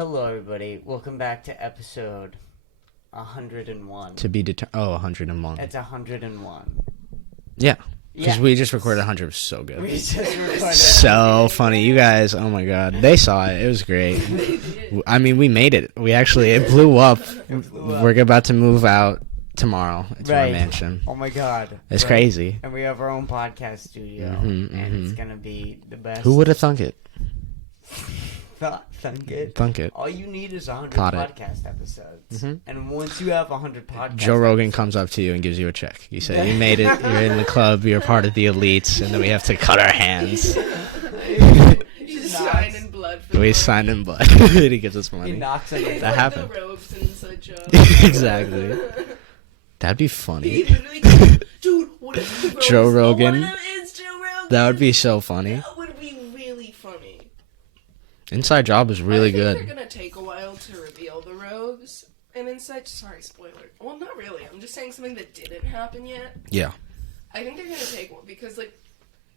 Hello, everybody. Welcome back to episode 101. To be 101. It's 101. Yeah. Because Yeah. we just recorded 100. It was so good. We just recorded. So funny. You guys, oh my god. They saw it. It was great. I mean, we made it. It blew up. We're about to move out tomorrow to our mansion. Oh my god. It's crazy. And we have our own podcast studio. And it's going to be the best. Who would have thunk it? Thunk it. Thunk it. All you need is 100 Thought it. podcast episodes. And once you have 100 podcasts... Joe Rogan comes up to you and gives you a check. You say, you made it. You're in the club. You're part of the elites. And then we have to cut our hands. He's signed in blood. We signed in blood. He gives us money. He knocks on That happened. The robes and such. Exactly. That'd be He funny. literally goes, dude, what if the robes? Joe Oh, Rogan. one of them is Joe Rogan. That would be so funny. That would be really funny. Inside Job is really I think good. they're gonna take a while to reveal the robes. And Inside, sorry, spoiler. Well, not really. I'm just saying something that didn't happen yet. Yeah. I think they're gonna take one because, like,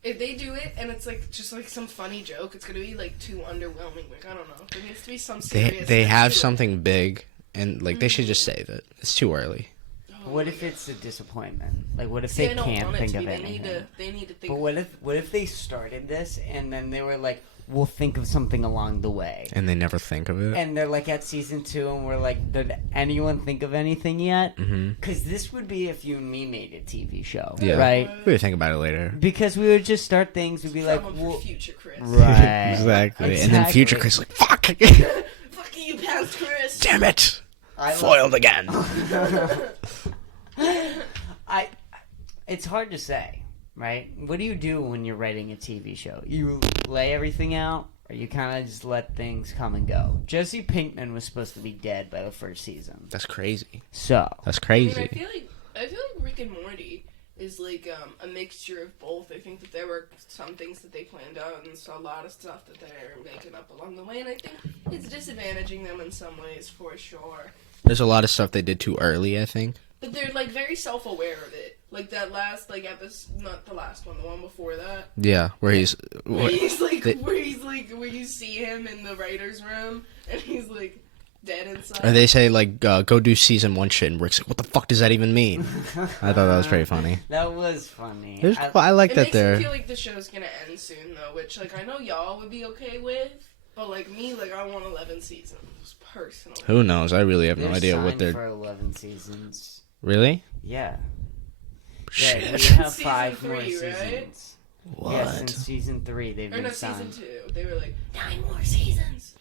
if they do it and it's like just like some funny joke, it's gonna be like too underwhelming. Like, I don't know. There needs to be some serious. They have to it. something big, and like they should just save it. It's too early. Oh What my if God. it's a disappointment? Like, what if See, they I don't can't want it think to of be. anything? They need to think. But what if they started this and then they were like, we'll think of something along the way. And they never think of it. And they're like at season 2 and we're like, did anyone think of anything yet? Mm-hmm. Because this would be if you and me made a TV show, Yeah. right? We would think about it later. Because we would just start things, we'd be like, Problem well, for future Chris. right. Exactly. And then future Chris like, fuck! Fuck you, past Chris. Damn it! I love- Foiled again. It's hard to say, right? What do you do when you're writing a TV show? You lay everything out, or you kind of just let things come and go? Jesse Pinkman was supposed to be dead by the first season. That's crazy. So. That's I mean, crazy. I feel like Rick and Morty is like a mixture of both. I think that there were some things that they planned out and a lot of stuff that they're making up along the way, and I think it's disadvantaging them in some ways for sure. There's a lot of stuff they did too early, I think. But they're like very self-aware of it. Like that last episode, not the last one, the one before that. Yeah, where he's... Where you see him in the writer's room and he's like dead inside. Or they say, like, go do season 1 shit, and Rick's like, what the fuck does that even mean? I thought that was pretty funny. That was funny. I like It that makes me they're... feel like the show's gonna end soon though, which like I know y'all would be okay with, but like me, like I want 11 seasons personally. Who knows? I really have no They're idea what signed they're... for 11 seasons. Really? Yeah. Shit. Yeah, we have Season 5 more 3, right? seasons. What? Yeah, since season 3 they've Or been no, signed. season 2. They were like 9 more seasons.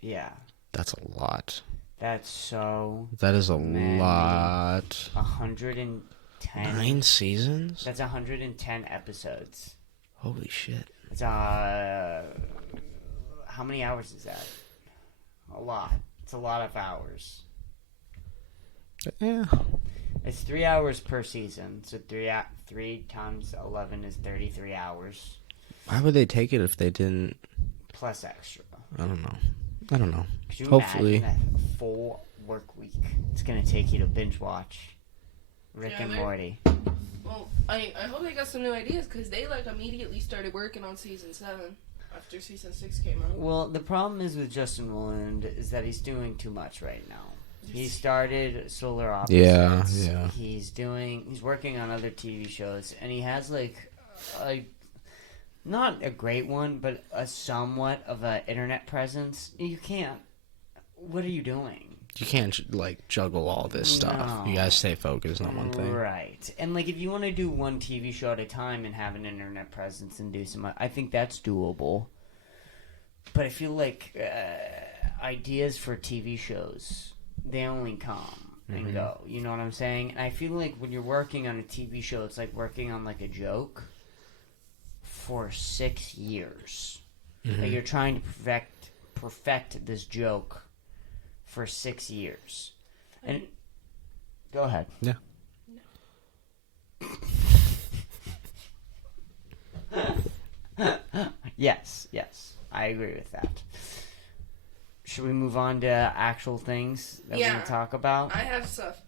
Yeah. That's a lot. That's so... That is a many. lot. 110. 9 seasons? That's 110 episodes. Holy shit. It's how many hours is that? A lot. It's a lot of hours. Yeah. It's 3 hours per season. So 3 times 11 is 33 hours. Why would they take it if they didn't... Plus extra. I don't know. Could you Hopefully. imagine a full work week it's going to take you to binge watch Rick Yeah, and they're- Morty? Well, I hope they got some new ideas because they like immediately started working on season 7 after season 6 came out. Well, the problem is with Justin Roiland is that he's doing too much right now. He started Solar Opposites. Yeah. He's working on other TV shows, and he has like not a great one, but a somewhat of an internet presence. You can't. What are you doing? You can't, like, juggle all this stuff. No. You gotta stay focused on one thing. Right. And like if you want to do one TV show at a time and have an internet presence and do some, I think that's doable. But I feel like ideas for TV shows, they only come and go. You know what I'm saying? And I feel like when you're working on a TV show, it's like working on like a joke for 6 years. Like you're trying to perfect this joke for 6 years. And go ahead. Yeah. Yes, I agree with that. Should we move on to actual things that we Yeah. can talk about? I have stuff.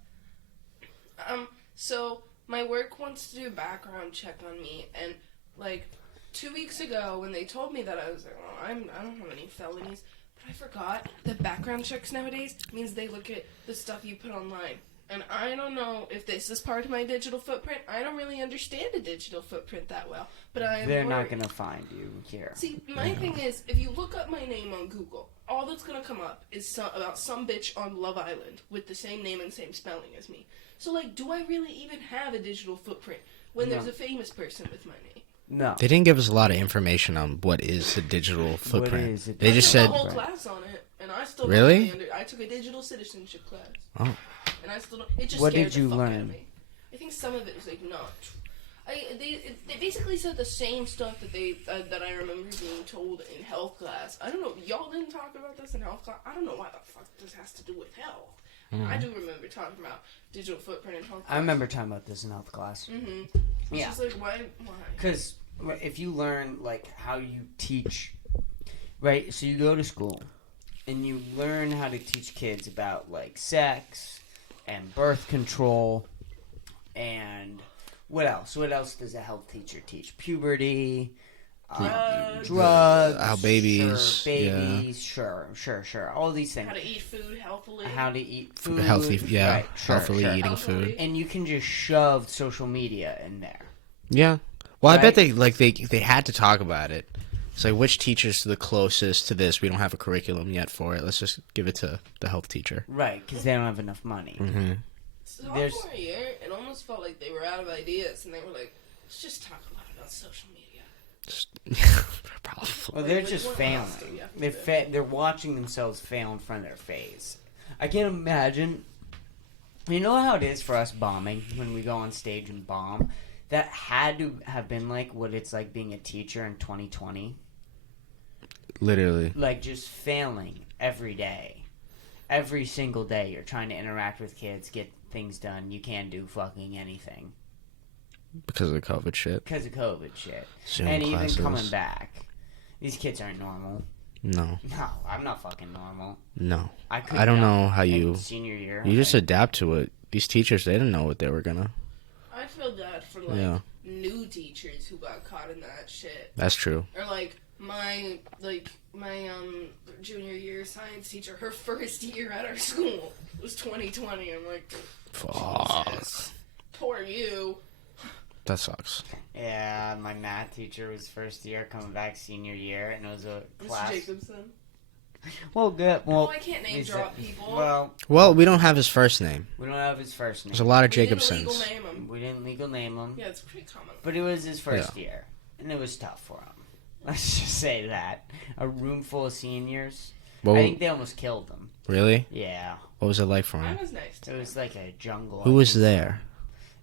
So my work wants to do a background check on me, and like 2 weeks ago when they told me that, I was like, well, I don't have any felonies. But I forgot that background checks nowadays means they look at the stuff you put online. And I don't know if this is part of my digital footprint. I don't really understand a digital footprint that well. But They're not going to find you here. See, my thing is, if you look up my name on Google, all that's going to come up is about some bitch on Love Island with the same name and same spelling as me. So, like, do I really even have a digital footprint when there's a famous person with my name? No. They didn't give us a lot of information on what is a digital footprint. They just I said took a whole class on it, and I still really. I took a digital citizenship class. Oh. And I still don't. It just what scared did you the fuck learn? out of me. I think some of it was like not. They basically said the same stuff that that I remember being told in health class. I don't know. Y'all didn't talk about this in health class. I don't know why the fuck this has to do with health. I do remember talking about digital footprint in health class. I remember talking about this in health class. It's just like, why? Because if you learn, like, how you teach, right? So you go to school, and you learn how to teach kids about, like, sex and birth control and what else? What else does a health teacher teach? Puberty, drugs, how babies, sure. All these things. How to eat food healthily. How to eat food. Healthy, yeah. Right, healthily eating food. And you can just shove social media in there. Yeah. Well, Right? I bet they had to talk about it. It's like, which teacher's the closest to this? We don't have a curriculum yet for it. Let's just give it to the health teacher. Right, because they don't have enough money. Mm-hmm. Sophomore year, it almost felt like they were out of ideas, and they were like, let's just talk a lot about social media. Probably. Well, they're just failing. They're watching themselves fail in front of their face. I can't imagine. You know how it is for us bombing when we go on stage and bomb? That had to have been like what it's like being a teacher in 2020. Literally. Like, just failing every day. Every single day you're trying to interact with kids, get things done. You can't do fucking anything. Because of the COVID shit. Because of COVID shit. Zoom and classes. even coming back. These kids aren't normal. No. No, I'm not fucking normal. No. I don't know how you... Senior year. You just adapt to it. These teachers, they didn't know what they were gonna... I feel bad for, new teachers who got caught in that shit. That's true. Or, my junior year science teacher, her first year at our school was 2020. I'm like, fuck. Jesus. Poor you. That sucks. Yeah, my math teacher was first year, coming back senior year, and it was a class. Mr. Jacobson. Well, good. Well, I can't name drop people. Well, we don't have his first name. We don't have his first name. There's a lot of We Jacobsons. didn't legal name him. We didn't legal name him. Yeah, it's pretty common. But it was his first year, and it was tough for him. Let's just say that. A room full of seniors. Well, I think they almost killed him. Really? Yeah. What was it like for him? Mine was nice too. It was like a jungle. Who was there?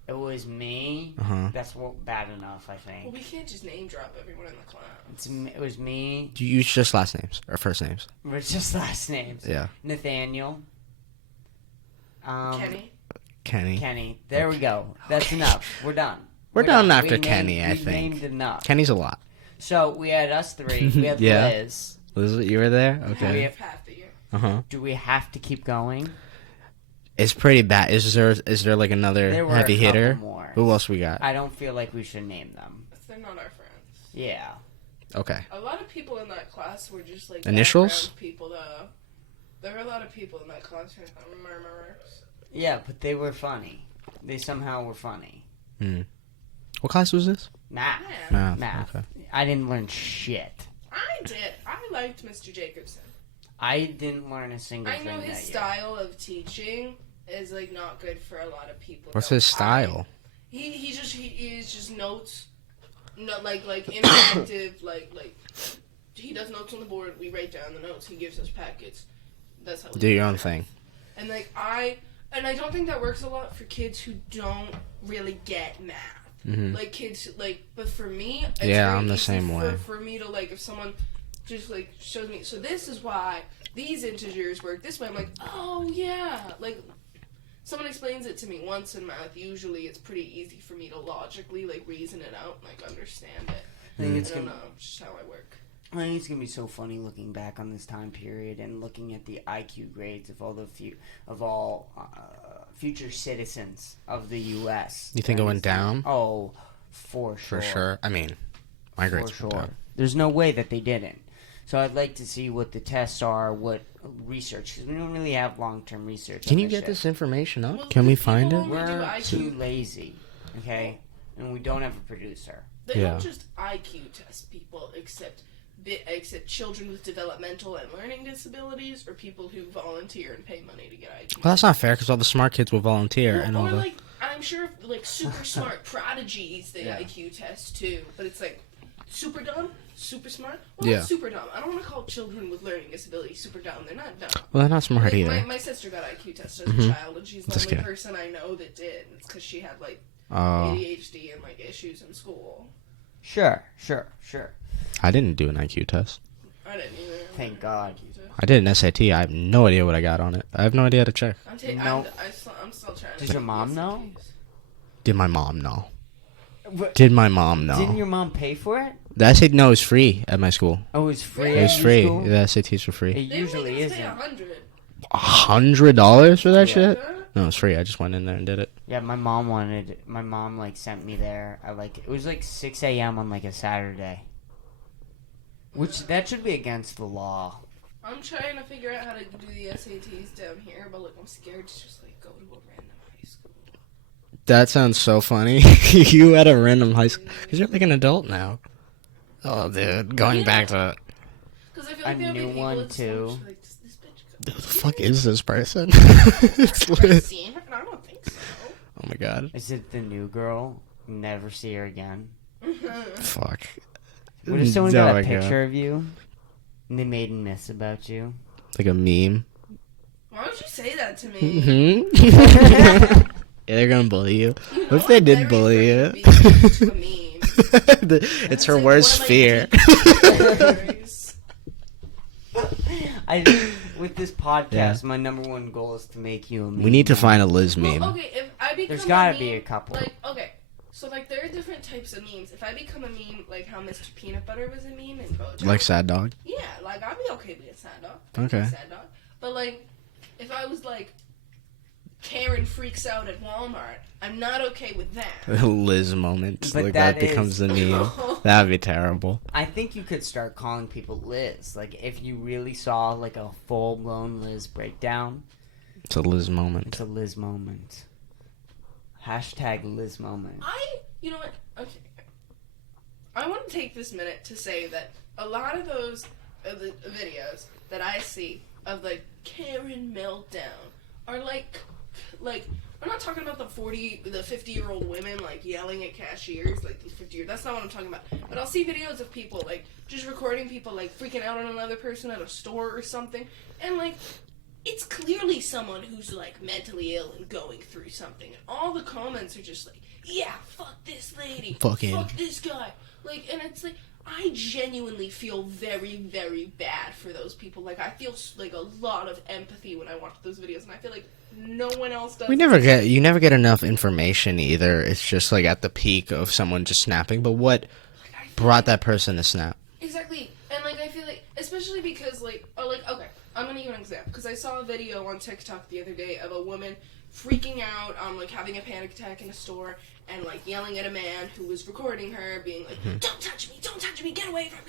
It was me. Uh-huh. That's bad enough, I Well, think. we can't just name drop everyone in the class. It was me. You use just last names or first names? It's just last names. Yeah. Nathaniel. Kenny. There we go. That's enough. We're done. We're done after Kenny, I we think. named enough. Kenny's a lot. So we had us three. We had Yeah. Liz. Liz, you were there? We Okay. have- Half the year. Uh-huh. Do we have to keep going? It's pretty bad. Is there like another There were heavy a couple hitter? more. Who else we got? I don't feel like we should name them. They're not our friends. Yeah. Okay. A lot of people in that class were just like Initials? background people though. There were a lot of people in that class who are murmurers. Yeah, but they were funny. They somehow were funny. Hmm. What class was this? Math. Yeah. Math. Okay. I didn't learn shit. I did. I liked Mr. Jacobson. I didn't learn a single I thing know that his year. style of teaching is like not good for a lot of people. What's though. his style? He is just notes, not like interactive like he does notes on the board. We write down the notes. He gives us packets. That's how we Do your own thing. And I don't think that works a lot for kids who don't really get math. Mm-hmm. Like kids but for me, it's Yeah, very I'm the easy same way. For me to if someone just shows me, so this is why these integers work this way. I'm like, oh yeah, someone explains it to me once in math. Usually, it's pretty easy for me to logically reason it out, understand it. I think it's I don't gonna, know, just how I work. I think it's gonna be so funny looking back on this time period and looking at the IQ grades of all future citizens of the U.S. You think it went down? Oh, for sure. For sure. I mean, my grades For went sure. down. There's no way that they didn't. So I'd like to see what the tests are, what research, because we don't really have long-term research. Can on you this get shit. this information up? Well, Can we people find it? only do We're IQ. too lazy, okay? And we don't have a producer. They Yeah. don't just IQ test people, except children with developmental and learning disabilities, or people who volunteer and pay money to get IQ. Well, that's not fair because all the smart kids will volunteer Or, and all or the. like, I'm sure like super smart prodigies they Yeah. IQ test too, but it's like super dumb, super smart. Well, Yeah. not super dumb. I don't want to call children with learning disabilities super dumb. They're not dumb. Well, they're not smart Like, either. my sister got IQ tested as a child, and she's the That's only good. person I know that did. It's because she had like Oh, ADHD and like issues in school. Sure. I didn't do an IQ test. I didn't either. Thank God. IQ test. I did an SAT. I have no idea what I got on it. I have no idea how to check. I'm Nope. still trying to. Does your take mom the know? SATs. Did my mom know? What? Did my mom know? Didn't your mom pay for it? The SAT no, it was free at my school. Oh, it's free. It at was your free. school? The SATs were free. It They usually make us pay isn't. $100. $100 for that Yeah. shit? Huh? No, it's free. I just went in there and did it. Yeah, my mom like sent me there. It was like 6 a.m. on like a Saturday. Which, that should be against the law. I'm trying to figure out how to do the SATs down here, but like I'm scared to just like go to a random high school. That sounds so funny. You at a random high school. Because you're like an adult now. Oh, dude. Going back to. Because I feel A like there'll be new people one, at so too. much, like, does this bitch Who the fuck is this person? It's Have I lit. seen her? I don't think so. Oh my god. Is it the new girl? Never see her again. Fuck. What if someone Oh got my a God. picture of you and they made myths about you? Like a meme. Why would you say that to me? Mm-hmm. Yeah, they're gonna bully you. You What know if they I'm did very bully you? afraid of being to a meme. It's That's her like worst one of my fear. deepest fears. With this podcast, Yeah. my number one goal is to make you a meme. We need to find a Liz meme. Well, okay, if I become There's gotta a be meme, a couple. Like, okay, so like there are different types of memes. If I become a meme, like how Mr. Peanut Butter was a meme in BoJack, Like Sad Dog. yeah, like I'd be okay being a sad dog. Okay. Sad dog. But like, if I was like Karen freaks out at Walmart, I'm not okay with that. Liz moment. But Like that that becomes is- the meme. That'd be terrible. I think you could start calling people Liz. Like, if you really saw, like, a full-blown Liz breakdown, It's a Liz moment. it's a Liz moment. Hashtag Liz moment. You know what? Okay. I want to take this minute to say that a lot of those the videos that I see of like Karen meltdown are like I'm not talking about the 50-year-old women like yelling at cashiers like these 50 years. That's not what I'm talking about. But I'll see videos of people like just recording people like freaking out on another person at a store or something, and like it's clearly someone who's like mentally ill and going through something, and all the comments are just like, yeah, fuck this lady, fuck this guy, like, and it's like I genuinely feel very, very bad for those people. Like I feel like a lot of empathy when I watch those videos, and I feel like no one else does. You never get enough information either. It's just like at the peak of someone just snapping. But what brought that person to snap? Exactly, and like I feel like, especially because okay, I'm gonna give an example because I saw a video on TikTok the other day of a woman freaking out, like having a panic attack in a store, and like yelling at a man who was recording her, being like, "Don't touch me, get away from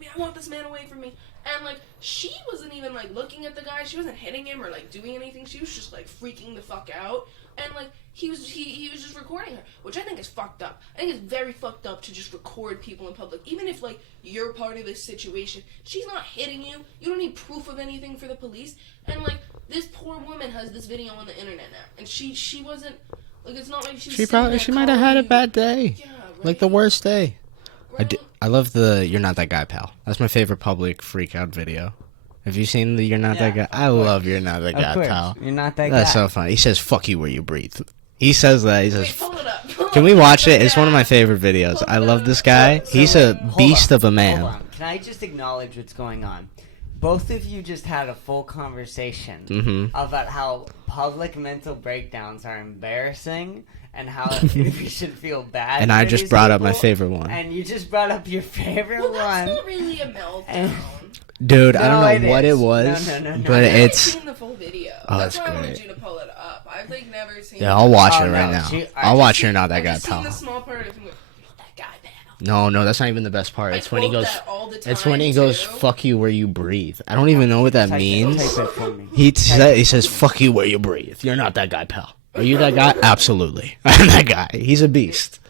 me, I want this man away from me." And like she wasn't even like looking at the guy, she wasn't hitting him or like doing anything. She was just like freaking the fuck out, and like he was just recording her, which I think is fucked up. I think it's very fucked up to just record people in public, even if like you're part of this situation. She's not hitting you. You don't need proof of anything for the police. And like this poor woman has this video on the internet now, and she wasn't like, it's not like She might have had a bad day, yeah, right? like the worst day. Right? I love the "You're Not That Guy, Pal." That's my favorite public freak out video. Have you seen the "You're Not That Guy"? I love "You're Not That Guy, Of course, Pal." you're not that That's guy. so funny. He says "fuck you where you breathe." He says that. He says, Wait, pull it up. "Can we watch it?" It's one of my favorite videos. I love this guy. He's a Hold beast on, of a man. Hold on. Can I just acknowledge what's going on? Both of you just had a full conversation about how public mental breakdowns are embarrassing and how we should feel bad. And I for just these brought up my people, favorite one. And you just brought up your favorite Well, that's one. not really a meltdown. And- Dude, I No, don't know it what is. it was, No, but I've never it's. seen the full video. Oh, That's it's why I wanted great. you to pull it up. I've like never seen. Yeah, I'll watch Oh, it right no, now. she- I'll watch "You're Not That I've Guy, just seen Pal." the small part of him. That guy, pal. No, that's not even the best part. It's when he quote goes. that all the time, It's when he goes, too. "Fuck you where you breathe." I don't even know what that means. Type it for me. He says, "Fuck you where you breathe." You're not that guy, pal. Are you that guy? Absolutely. I'm that guy. He's a beast.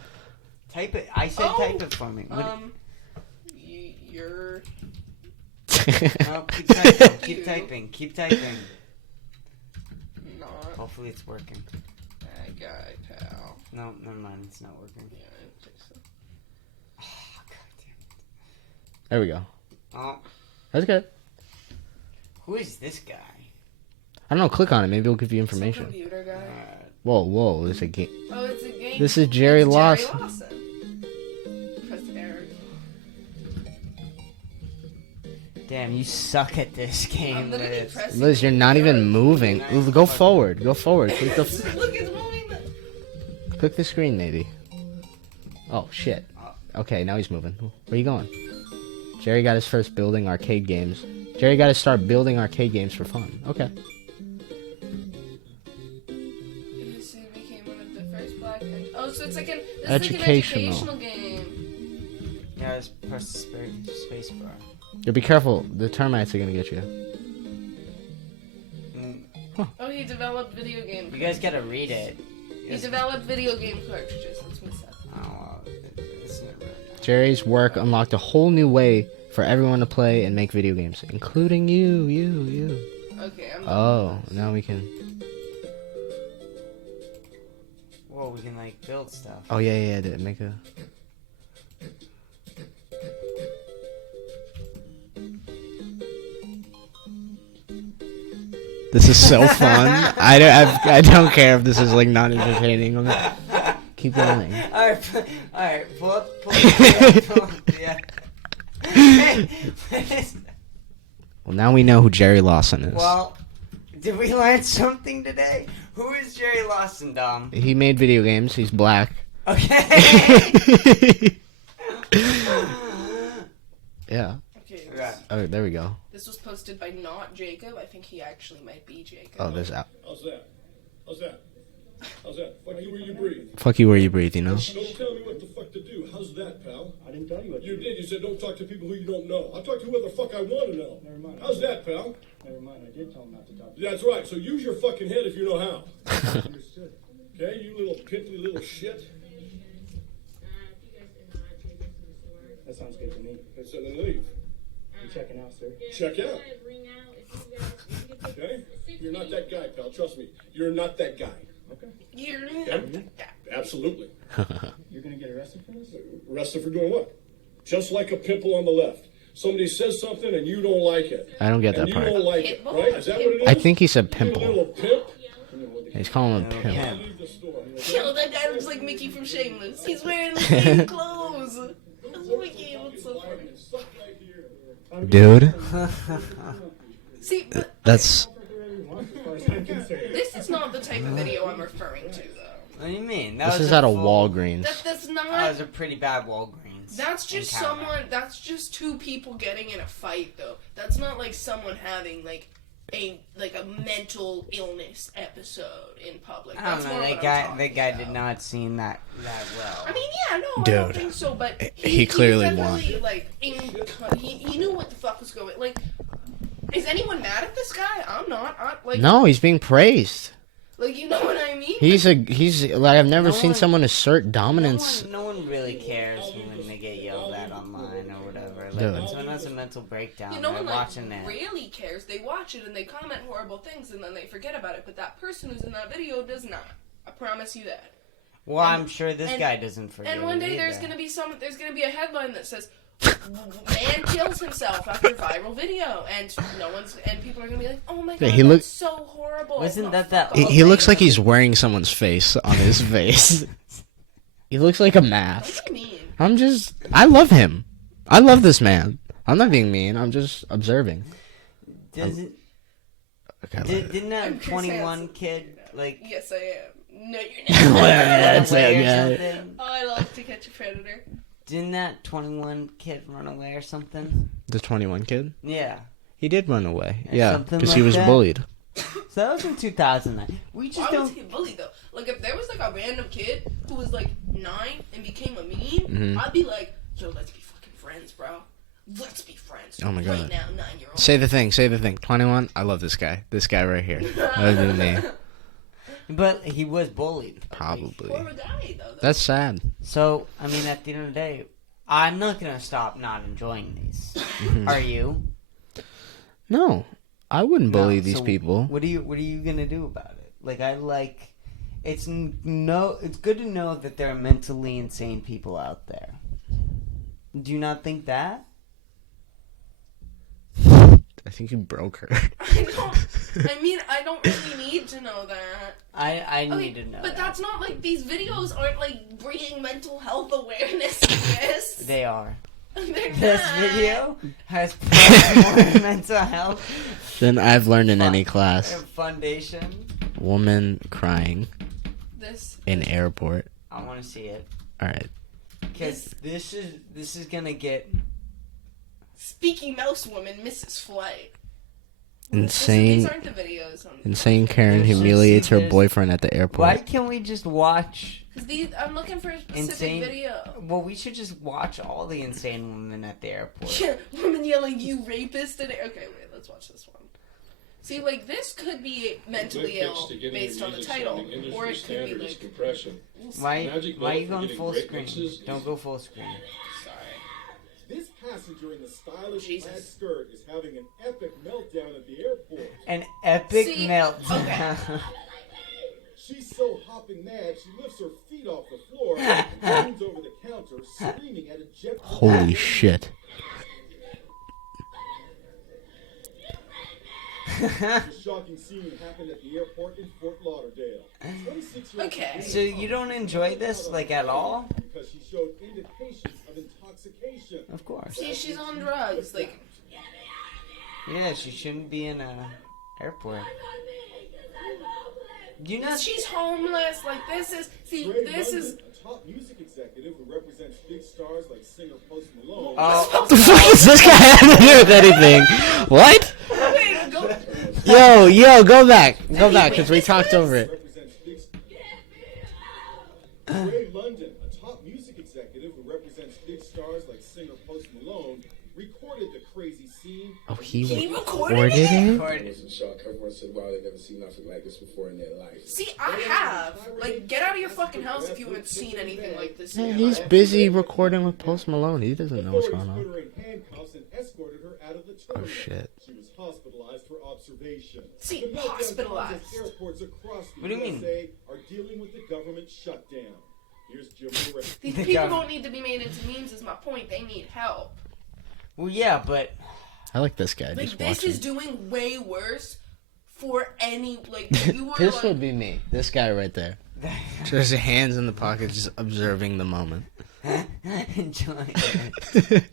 Type it. I said type it for me. You're... No, keep typing. Keep typing. Keep typing. Not Hopefully it's working. that guy, pal. No, never mind. It's not working. Yeah, I don't think so. Oh, God damn it. There we go. Oh, That's good. who is this guy? I don't know. Click on it. Maybe it'll give you Some information. computer guy. Whoa. It's a game. Oh, it's a game. This is Jerry It's Lawson. Jerry Lawson. Press Eric. Damn, you suck at this game, I'm literally Liz. pressing. Liz, you're not even moving. Go forward. Go forward. Click Look, it's moving. click the screen, maybe. Oh shit. Okay, now he's moving. Where are you going? Jerry got his first building arcade games. Jerry got to start building arcade games for fun. Okay. He became one of the first black. Oh, so it's like an Educational. game. Yeah, just press the space bar. Yeah, be careful. The termites are gonna get you. Oh, he developed video game. You guys gotta read it. He developed video game cartridges. That's what he said. Oh, it's not really nice. Jerry's work unlocked a whole new way for everyone to play and make video games, including you. Okay, I'm. Oh, now we can. Whoa, we can like build stuff. Oh yeah. Did it make a? This is so fun. I don't care if this is like not entertaining. Keep going. All right. Pull up. Yeah. Hey, Well, now we know who Jerry Lawson is. well, did we learn something today? Who is Jerry Lawson, Dom? He made video games. He's black. Okay. Okay. Yeah. Right. Oh, there we go. This was posted by not Jacob. I think he actually might be Jacob. Oh, there's out. How's that? How's that? Fuck you where you breathe. Fuck you where you breathe, you know? Don't tell me what the fuck to do. How's that, pal? I didn't tell you what You did. You said don't talk to people who you don't know. I'll talk to whoever the fuck I want to know. Never mind. How's that, pal? Never mind, I did tell him not to talk to That's right. So use your fucking head if you know how. you. Understood. Okay, you little pimply little shit. That sounds good to me. And so then leave. I'm checking out, sir. Check out. Okay? You're not that guy, pal. Trust me. You're not that guy. Okay. You're Absolutely. You're gonna get arrested for this? Arrested for doing what? Just like a pimple on the left. Somebody says something and you don't like it. I don't get And that you part. don't like it, Pitbull? right? Is that what it is? I think he said You little pimple. pimp. He's calling him pimp. Yeah. Leave the store. Yo, that guy looks like Mickey from Shameless. He's wearing the same clothes. That's Mickey. What's so funny? Dude, See, but that's... this is not the type of video I'm referring to, though. What do you mean? This is at a Walgreens. That's That not. was a pretty bad Walgreens. That's just encounter. someone. That's just two people getting in a fight, though. That's not like someone having like a mental illness episode in public. I That's don't know. more That what guy. I'm That talking guy about. did not seem that well. I mean, yeah, no, I Dude. don't think so. But He clearly was won. definitely, like, he knew what the fuck was going. Like, is anyone mad at this guy? I'm not. No, he's being praised. Like, you know what I mean? He's like, I've never No seen one- someone assert dominance. No one really cares when they get yelled at online or whatever. Like Dude. when someone has a mental breakdown, You know, they're one watching that. really cares. They watch it and they comment horrible things and then they forget about it. But that person who's in that video does not. I promise you that. Well, I'm sure this and- guy doesn't forget. And one it day there's either. gonna be a headline that says, "Man kills himself after viral video," and people are gonna be like, "Oh my god, Yeah, he that's look- so horrible." Wasn't Oh, that fuck that- off. He looks like he's wearing someone's face on his face. He looks like a What mask. do you mean? I love him. I love this man. I'm not being mean. I'm just observing. Doesn't Okay, didn't I'm that Kris 21 Hansen. kid like? Yes, I am. No, you're not. That's run away it, or yeah. something? Oh, I love To Catch a Predator. Didn't that 21 kid run away or something? The 21 kid? Yeah, He did run away. Or Yeah, something because he like was that. bullied. So that was in 2009. We just Why was don't. he bullied though? Like if there was like a random kid who was like 9 and became a meme, I'd be like, yo, let's be fucking friends, bro. Let's be friends. Oh my God. Right now, 9-year-old. Say the thing. 21. I love this guy. This guy right here. That would be me. But he was bullied. Probably. Poor guy though. That's sad. So, I mean, at the end of the day, I'm not going to stop not enjoying these. Are you? No, I wouldn't bully No, these so people. What are you going to do about it? Like, it's good to know that there are mentally insane people out there. Do you not think that? I think you broke her. I don't really need to know that. I need to know. But that. that's not like these videos aren't like bringing mental health awareness to this. They are. They're This not. video has brought more mental health Than I've learned in any and class. foundation. Woman crying This in airport. I want to see it. All right. Because this is going to get... Speaky Mouse Woman, Mrs. Flight. Insane. These aren't the videos. Insane Karen There's just- humiliates her there's- boyfriend at the airport. Why can't we just watch... Because I'm looking for a specific Insane. video. Well, we should just watch all the insane women at the airport. Yeah, woman yelling, "You rapist!" And okay, wait, let's watch this one. See, like this could be mentally ill based on the title, or it could be like. compression. Why Magic are bullet you for going getting full great screen? mixes Don't is- go full screen. Sorry. This passenger in the stylish Jesus. plaid skirt is having an epic meltdown at the airport. An epic See? meltdown. She's so hopping mad, she lifts her feet off the floor and leans over the counter, screaming at a jet. Holy shit. The shocking scene happened at the airport in Fort Lauderdale. 26-year-old Okay. So you don't enjoy this, like, at all? Because she showed indications of intoxication. Of course. See, she's on drugs. Like, Yeah, she shouldn't be in a airport. You know, she's homeless. Like, this is. See, Ray this London, is. a top music executive who represents big stars like singer Post Malone. Oh, What the fuck is this guy have to do with anything? What? Wait, go. Yo, go back. Go back, because we talked over it. Represents Ray London, a top music executive who represents big stars like singer Post Malone, recorded the crazy scene. Oh, he recorded recorded it? I was in shock. Everyone said, wow, they've never seen nothing like this before in their life. See, I have. Like, get out of your fucking house if you haven't seen anything like this. in Man, your he's life. busy recording with Post Malone. He doesn't know what's going Authorities on. put her in handcuffs and escorted her out of the Oh, terminal. shit. She was hospitalized for observation. See, The meltdown hospitalized. comes as airports across the What do you mean? USA are dealing with the government shutdown. Here's Jim Moore. These The people government. don't need to be made into memes, is my point. They need help. well, yeah, but I like this guy. Like, Just this watching. is doing way worse for any. Like, you were This like. would be me. This guy right there. Just hands in the pocket, just observing the moment. enjoying it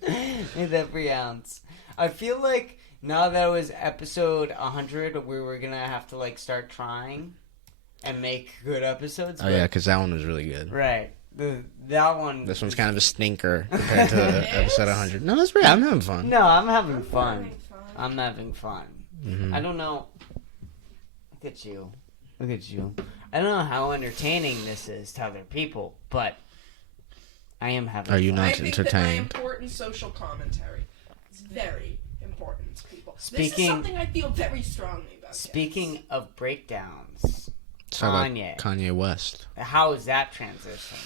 with every ounce. I feel like now that it was episode 100, we were gonna have to like start trying and make good episodes. Oh, yeah, because that one was really good. right. That one. This one's kind of a stinker compared to episode 100. No, that's right. I'm having fun. No, I'm having I'm fun. having fun. I'm having fun. Mhm. I don't know. Look at you. Look at you. I don't know how entertaining this is to other people, but I am having Are you fun. not I think that my entertained? important social commentary is very important to people. This Speaking- is something I feel very strongly about. Speaking of breakdowns, Let's talk about Kanye. Kanye West. How is that transition?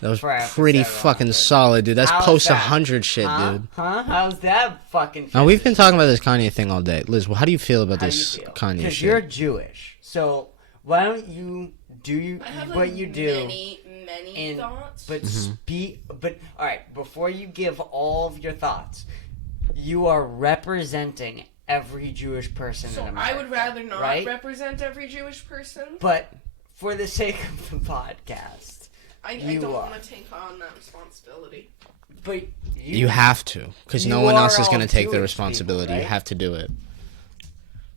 That was For episode pretty 100. fucking solid, dude. That's How's post that? 100 shit, Huh? dude. Huh? How's that fucking Now, we've been transition? talking about this Kanye thing all day. Liz, how do you feel about How do this you feel? Kanye Because shit? you're Jewish, so why don't you do I have like what you do? many and- thoughts. But Mm-hmm. but all right. Before you give all of your thoughts, you are representing every Jewish person so in America. I would rather not right? represent every Jewish person. But for the sake of the podcast, I you don't are. want to take on that responsibility. but You have to, because no You one else are is going to all take the Jewish responsibility. people, You right? have to do it.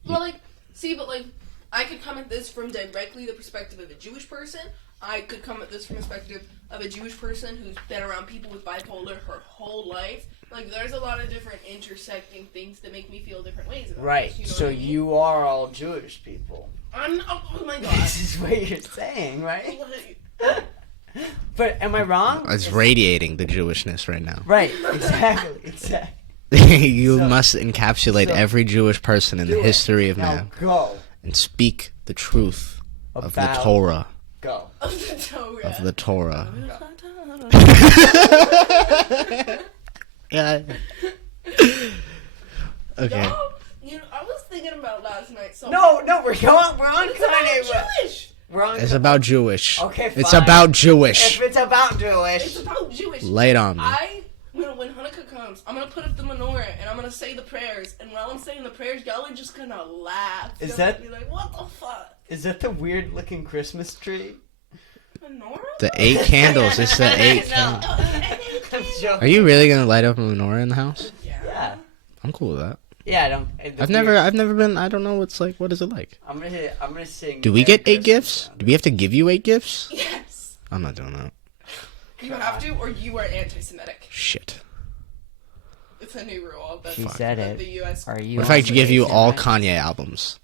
Well, like, see, but like, I could come at this from directly the perspective of a Jewish person. I could come at this from the perspective of a Jewish person who's been around people with bipolar her whole life. Like, there's a lot of different intersecting things that make me feel different ways about Right. this, you know So what I mean? you are all Jewish people. Oh my god. This is what you're saying, right? But am I wrong? It's radiating the Jewishness right now. Right. Exactly. You So- must encapsulate so- every Jewish person in the Do it. history of Now man go. and speak the truth of the About- Torah. Go. Of the Torah. Of the Torah. Yeah. Okay. No, you know, I was thinking about last night. So No, we're on it's about Kanye. Jewish. We're on. It's about Jewish. Okay, It's fine. about If Jewish. it's about It's Jewish, about Jewish. Lay it on me. When Hanukkah comes, I'm gonna put up the menorah and I'm gonna say the prayers. And while I'm saying the prayers, y'all are just gonna laugh. Is Y'all that- gonna be like, what the fuck? is that the weird looking Christmas tree? Menorah? The 8 candles. It's the 8 No. candles. I'm joking. Are you really gonna light up a menorah in the house? Yeah. I'm cool with that. Yeah, I don't. I've never been. I don't know what's like. What is it like? I'm gonna sing. Do we Merry get 8 Christmas gifts? now. Do we have to give you 8 gifts? Yes. I'm not doing that. You have to, or you are anti-Semitic. Shit. It's a new rule. That She said that it. The U.S. Are you? What if I also give you all Asian? Kanye albums?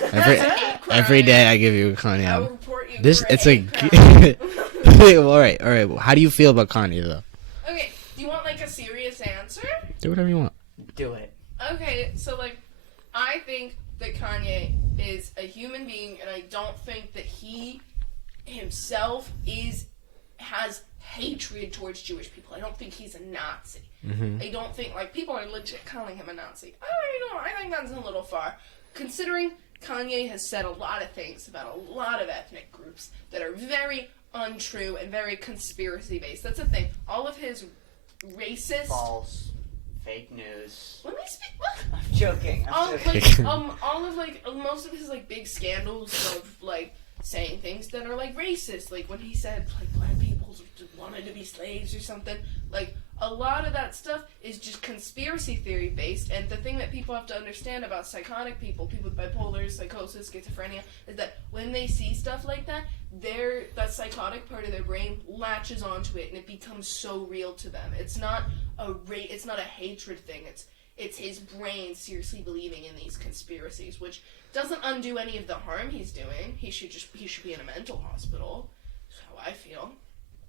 That's a hate crime. Every day I give you a Kanye I will album. report you This for it's a. hate crime. Wait, all right. How do you feel about Kanye though? Okay, do you want like a serious answer? Do whatever you want. Do it. Okay, so like, I think that Kanye is a human being, and I don't think that he himself has hatred towards Jewish people. I don't think he's a Nazi. I don't think, like, people are legit calling him a Nazi. I think that's a little far. Considering Kanye has said a lot of things about a lot of ethnic groups that are very untrue and very conspiracy based. That's the thing. All of his racist. False. Fake news. Let me speak. What? I'm joking. All of most of his like big scandals of like saying things that are like racist, like when he said like black people wanted to be slaves or something. Like a lot of that stuff is just conspiracy theory based. And the thing that people have to understand about psychotic people with bipolar, psychosis, schizophrenia, is that when they see stuff like that, that psychotic part of their brain latches onto it and it becomes so real to them. It's not it's not a hatred thing. It's his brain seriously believing in these conspiracies, which doesn't undo any of the harm he's doing. He should be in a mental hospital. That's how I feel.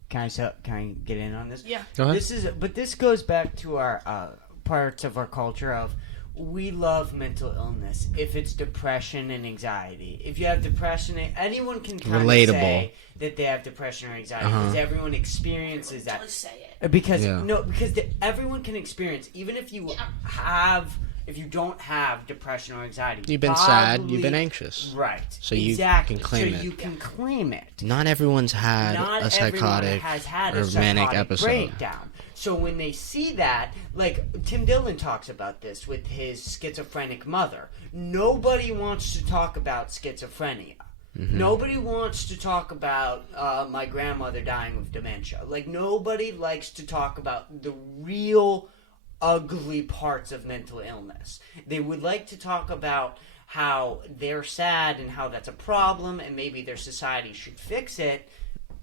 Can I get in on this? Yeah. Go ahead. This goes back to our parts of our culture of we love mental illness. If it's depression and anxiety, if you have depression, anyone can kind Relatable. of say that they have depression or anxiety because everyone experiences that. Just say it. Because Yeah. everyone can experience, even if you if you don't have depression or anxiety. You've been sad. probably- You've been anxious. Right. So you exactly. can claim so it. you can claim it. Not everyone's had Not a psychotic everyone has had or a manic psychotic episode. breakdown. So when they see that, like Tim Dillon talks about this with his schizophrenic mother. Nobody wants to talk about schizophrenia. Mm-hmm. Nobody wants to talk about my grandmother dying of dementia. Like nobody likes to talk about the real ugly parts of mental illness. They would like to talk about how they're sad and how that's a problem and maybe their society should fix it,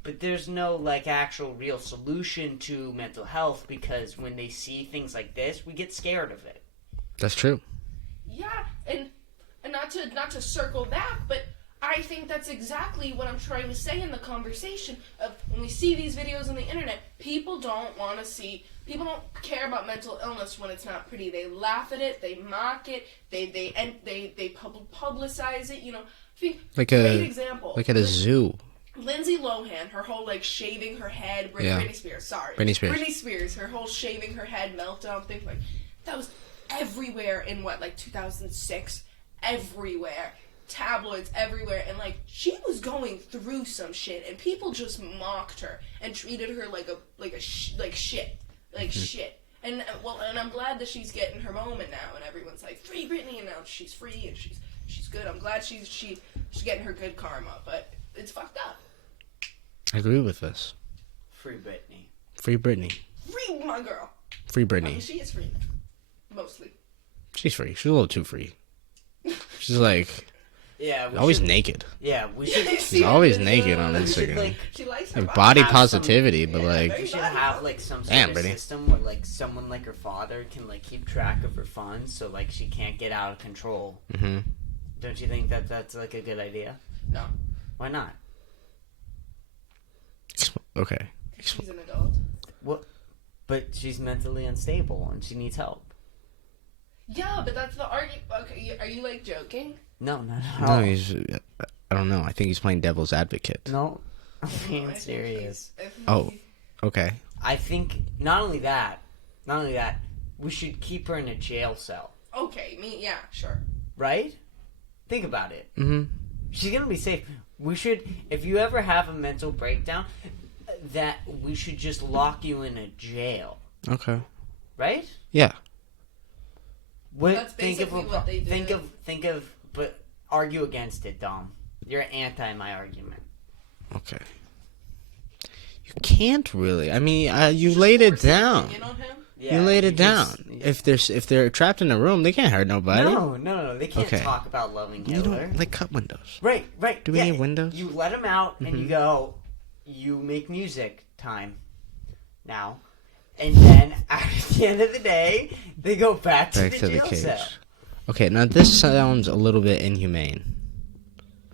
but there's no like actual real solution to mental health because when they see things like this, we get scared of it. That's true. Yeah, and not to circle that, but I think that's exactly what I'm trying to say in the conversation of when we see these videos on the internet, people don't care about mental illness when it's not pretty. They laugh at it, they mock it, they publicize it, you know. I think great example. Like at a zoo. Lindsay Lohan, her whole like shaving her head, Yeah. Britney Spears, Britney Spears. her whole shaving her head meltdown thing, like that was everywhere in 2006, everywhere, tabloids everywhere, and like she was going through some shit, and people just mocked her and treated her like shit. And I'm glad that she's getting her moment now, and everyone's like free Britney, and now she's free and she's good. I'm glad she's getting her good karma, but it's fucked up. I agree with this. Free Britney. Free Britney. Free my girl. Free I mean, Britney. she is free, mostly. She's free. She's a little too free. She's like, Yeah, we Always should, naked. Yeah, we should. He's always naked on we should, Instagram. like, She likes her Like, body. body have positivity, but yeah, like, we should have like some sort Damn, of Brittany. system where like someone like her father can like keep track of her funds, so like she can't get out of control. hmm Don't you think that that's like a good idea? No, Why not? okay. she's an adult. What? But she's mentally unstable and she needs help. Yeah, but that's the argument. Okay, are you like joking? No, no, No, he's. I don't know. I think he's playing devil's advocate. no. I'm No, being I think serious. I think Oh. Okay. I think not only that, we should keep her in a jail cell, Okay, yeah, sure. right? Think about it. hmm She's gonna be safe. We should, if you ever have a mental breakdown, that we should just lock you in a jail, Okay. right? Yeah. That's basically what they do. Think of, but argue against it, Dom. You're anti my argument. Okay. You can't really. I mean, you Just laid it force your down. opinion on him? Yeah, You laid it just- down. If they're trapped in a room, they can't hurt nobody. no, they can't Okay. talk about loving You Hitler. don't like cut windows. Right. Do we yeah, need windows? You let them out and you Mhm. go, you make music time now. And then at the end of the day, they go back to Back the to the jail cage. cell. Okay, now this sounds a little bit inhumane.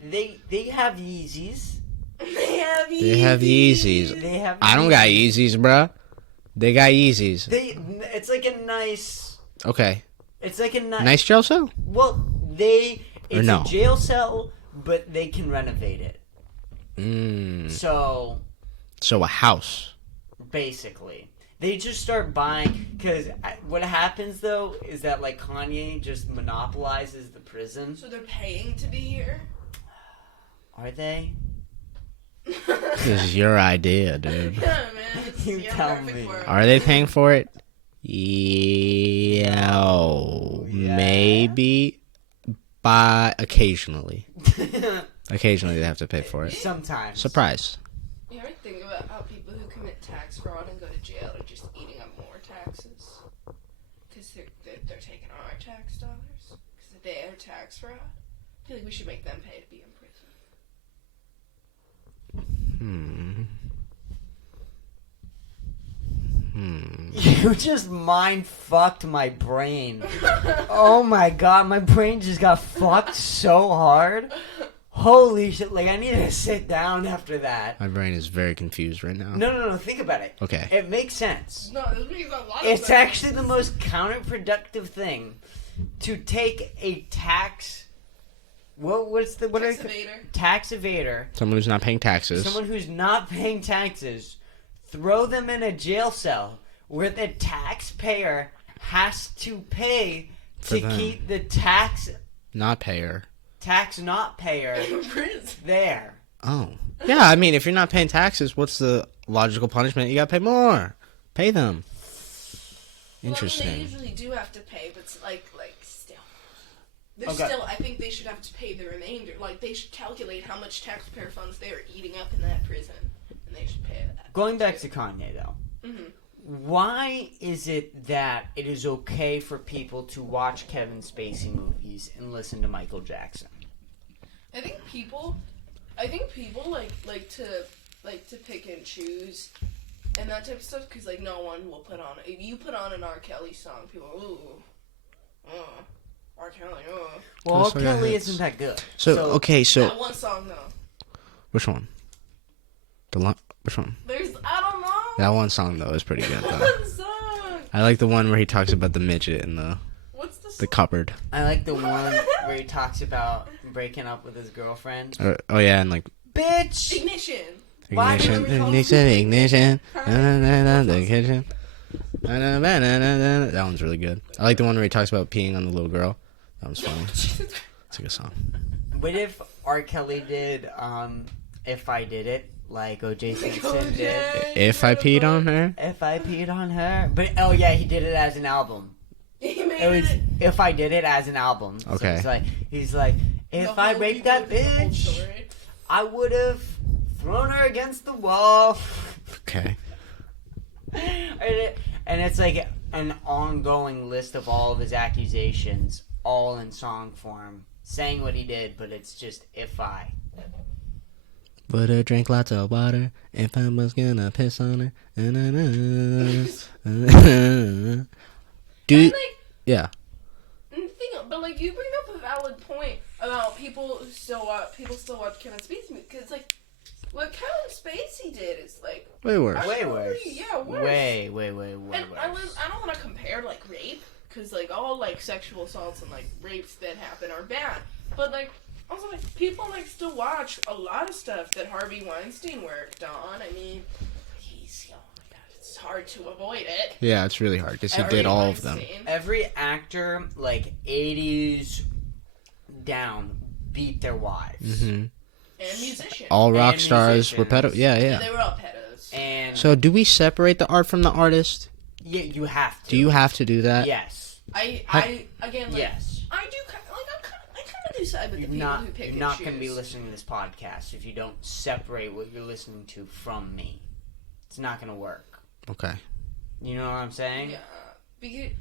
They have Yeezys. They have Yeezys. They have Yeezys. They have I don't got Yeezys, bruh. They got Yeezys. It's like a nice. Okay. It's like a nice. Nice jail cell? Well, it's no? a jail cell, but they can renovate it. Mm. So So a house. basically, they just start buying. Because what happens though is that like Kanye just monopolizes the prison. So they're paying to be here? Are they? This is your idea, dude. Yeah, man. It's You your tell perfect me. world. Are they paying for it? Yeah. Maybe. By occasionally. Occasionally they have to pay for it. Sometimes. Surprise. You ever think about how people who commit tax fraud and go to jail are just eating up more taxes? Because they're taking our tax dollars? Because they're tax fraud? I feel like we should make them pay to be in prison. You just mind fucked my brain. Oh my god, my brain just got fucked so hard. Holy shit, like I need to sit down after that. My brain is very confused right now. No, think about it. Okay. It makes sense. No, this makes a lot of It's sense. actually the most counterproductive thing to take a tax. What are Tax they- evader. tax evader, Someone who's not paying taxes. someone who's not paying taxes, throw them in a jail cell where the taxpayer has to pay For to them. keep the tax Not payer. not payer In prison. there. Oh. Yeah, I mean, if you're not paying taxes, what's the logical punishment? You gotta pay more. Pay them. Well, I mean, Interesting. they usually do have to pay, but it's like still. They're Okay. still, I think they should have to pay the remainder. Like, they should calculate how much taxpayer funds they are eating up in that prison. And they should pay that. Going back to Kanye though. Mhm. Why is it that it is okay for people to watch Kevin Spacey movies and listen to Michael Jackson? I think people like to pick and choose and that type of stuff because like no one will put on. If you put on an R. Kelly song, people are, ooh, R. Kelly, Well, Oh, so Kelly yeah, isn't that good. So that one song though. which one? Which one? There's I don't know. That one song though is pretty good though. One song. I like the one where he talks about the midget in the What's the song? the cupboard. I like the one where he talks about breaking up with his girlfriend. Oh yeah, and like Bitch! Ignition. Why do ignition, we call ignition. The kitchen. That one's really good. I like the one where he talks about peeing on the little girl. That was funny. It's a good song. What if R. Kelly did, If I Did It, like O.J. Simpson did? If I peed on her, If I Peed on Her? But, oh yeah, he did it as an album. He made It was it. If I Did It as an album. So Okay. he's like, The if I whole- raped he that wrote the whole bitch, story. I would have thrown her against the wall. okay. And it's like an ongoing list of all of his accusations, all in song form. saying what he did, but it's just if I. Would have drank lots of water if I was gonna piss on her. And, like, yeah. But like you bring up a valid point about people still watch Kevin Spacey, because like what Kevin Spacey did is like Way worse. Way worse. Yeah, worse. Way And worse. I don't want to compare like rape, because like all like sexual assaults and like rapes that happen are bad, but like also like people like still watch a lot of stuff that Harvey Weinstein worked on. I mean, oh my god, it's hard to avoid it. Yeah, it's really hard because he Harvey did all of them. Weinstein. Every actor, like 80s down, beat their wives. Mm-hmm. And musicians. All rock And stars were musicians. pedo. Yeah, Yeah, yeah. they were all pedos. And So, do we separate the art from the artist? yeah, you have to. Do you have to do that? Yes. I again, like, Yes. I do kind of, like, I kind of do side with the You're people not, who pick you're and not choose. going to be listening to this podcast if you don't separate what you're listening to from me. It's not going to work. Okay. You know what I'm saying? Yeah, because